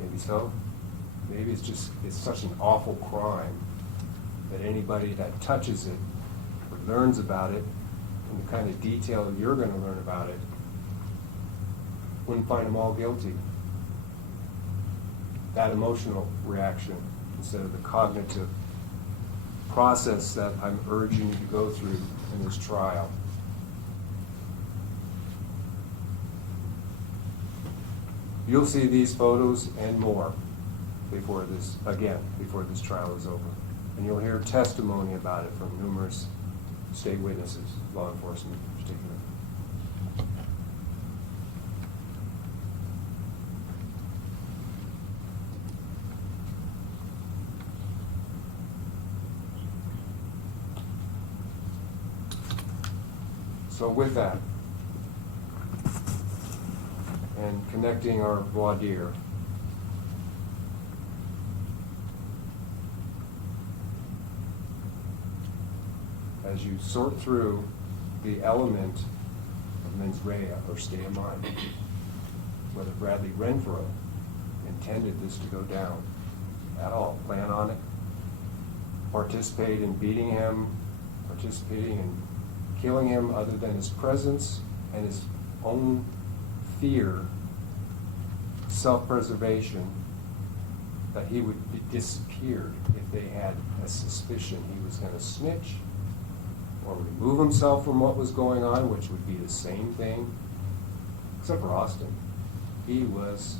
Maybe so. Maybe it's such an awful crime that anybody that touches it or learns about it in the kind of detail you're going to learn about it wouldn't find them all guilty. That emotional reaction instead of the cognitive process that I'm urging you to go through in this trial. You'll see these photos and more before this trial is over. And you'll hear testimony about it from numerous state witnesses, law enforcement in particular. So with that, and connecting our voir dire, as you sort through the element of mens rea or state of mind, whether Bradley Renfro intended this to go down at all, plan on it, participate in beating him, participating in killing him other than his presence and his own fear, self-preservation, that he would be disappeared if they had a suspicion he was going to snitch or remove himself from what was going on, which would be the same thing, except for Austin. He was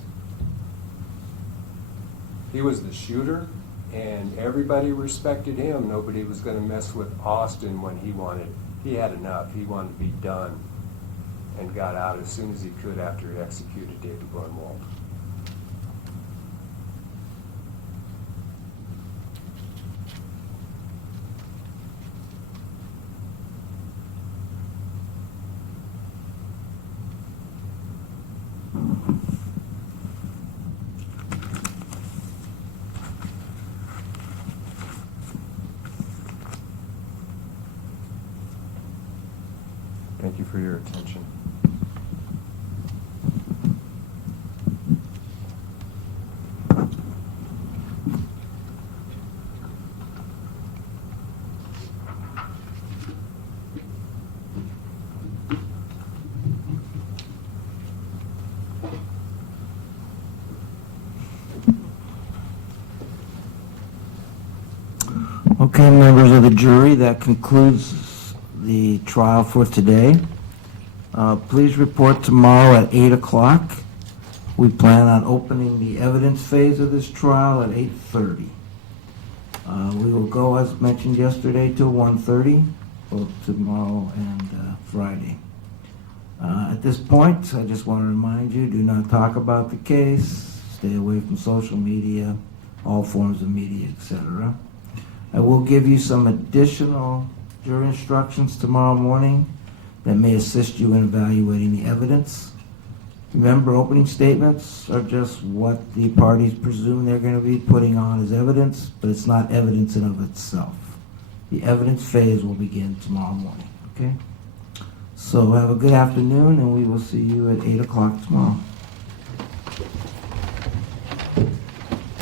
the shooter, and everybody respected him. Nobody was going to mess with Austin when he had enough. He wanted to be done and got out as soon as he could after he executed David Grunwald. Thank you for your attention. Okay, members of the jury, that concludes the trial for today. Please report tomorrow at 8 o'clock. We plan on opening the evidence phase of this trial at 8:30. We will go, as mentioned yesterday, till 1:30, both tomorrow and Friday. At this point, I just want to remind you, do not talk about the case, stay away from social media, all forms of media, etc. I will give you some additional jury instructions tomorrow morning that may assist you in evaluating the evidence. Remember, opening statements are just what the parties presume they're going to be putting on as evidence, but it's not evidence in of itself. The evidence phase will begin tomorrow morning, okay? So have a good afternoon, and we will see you at 8 o'clock tomorrow.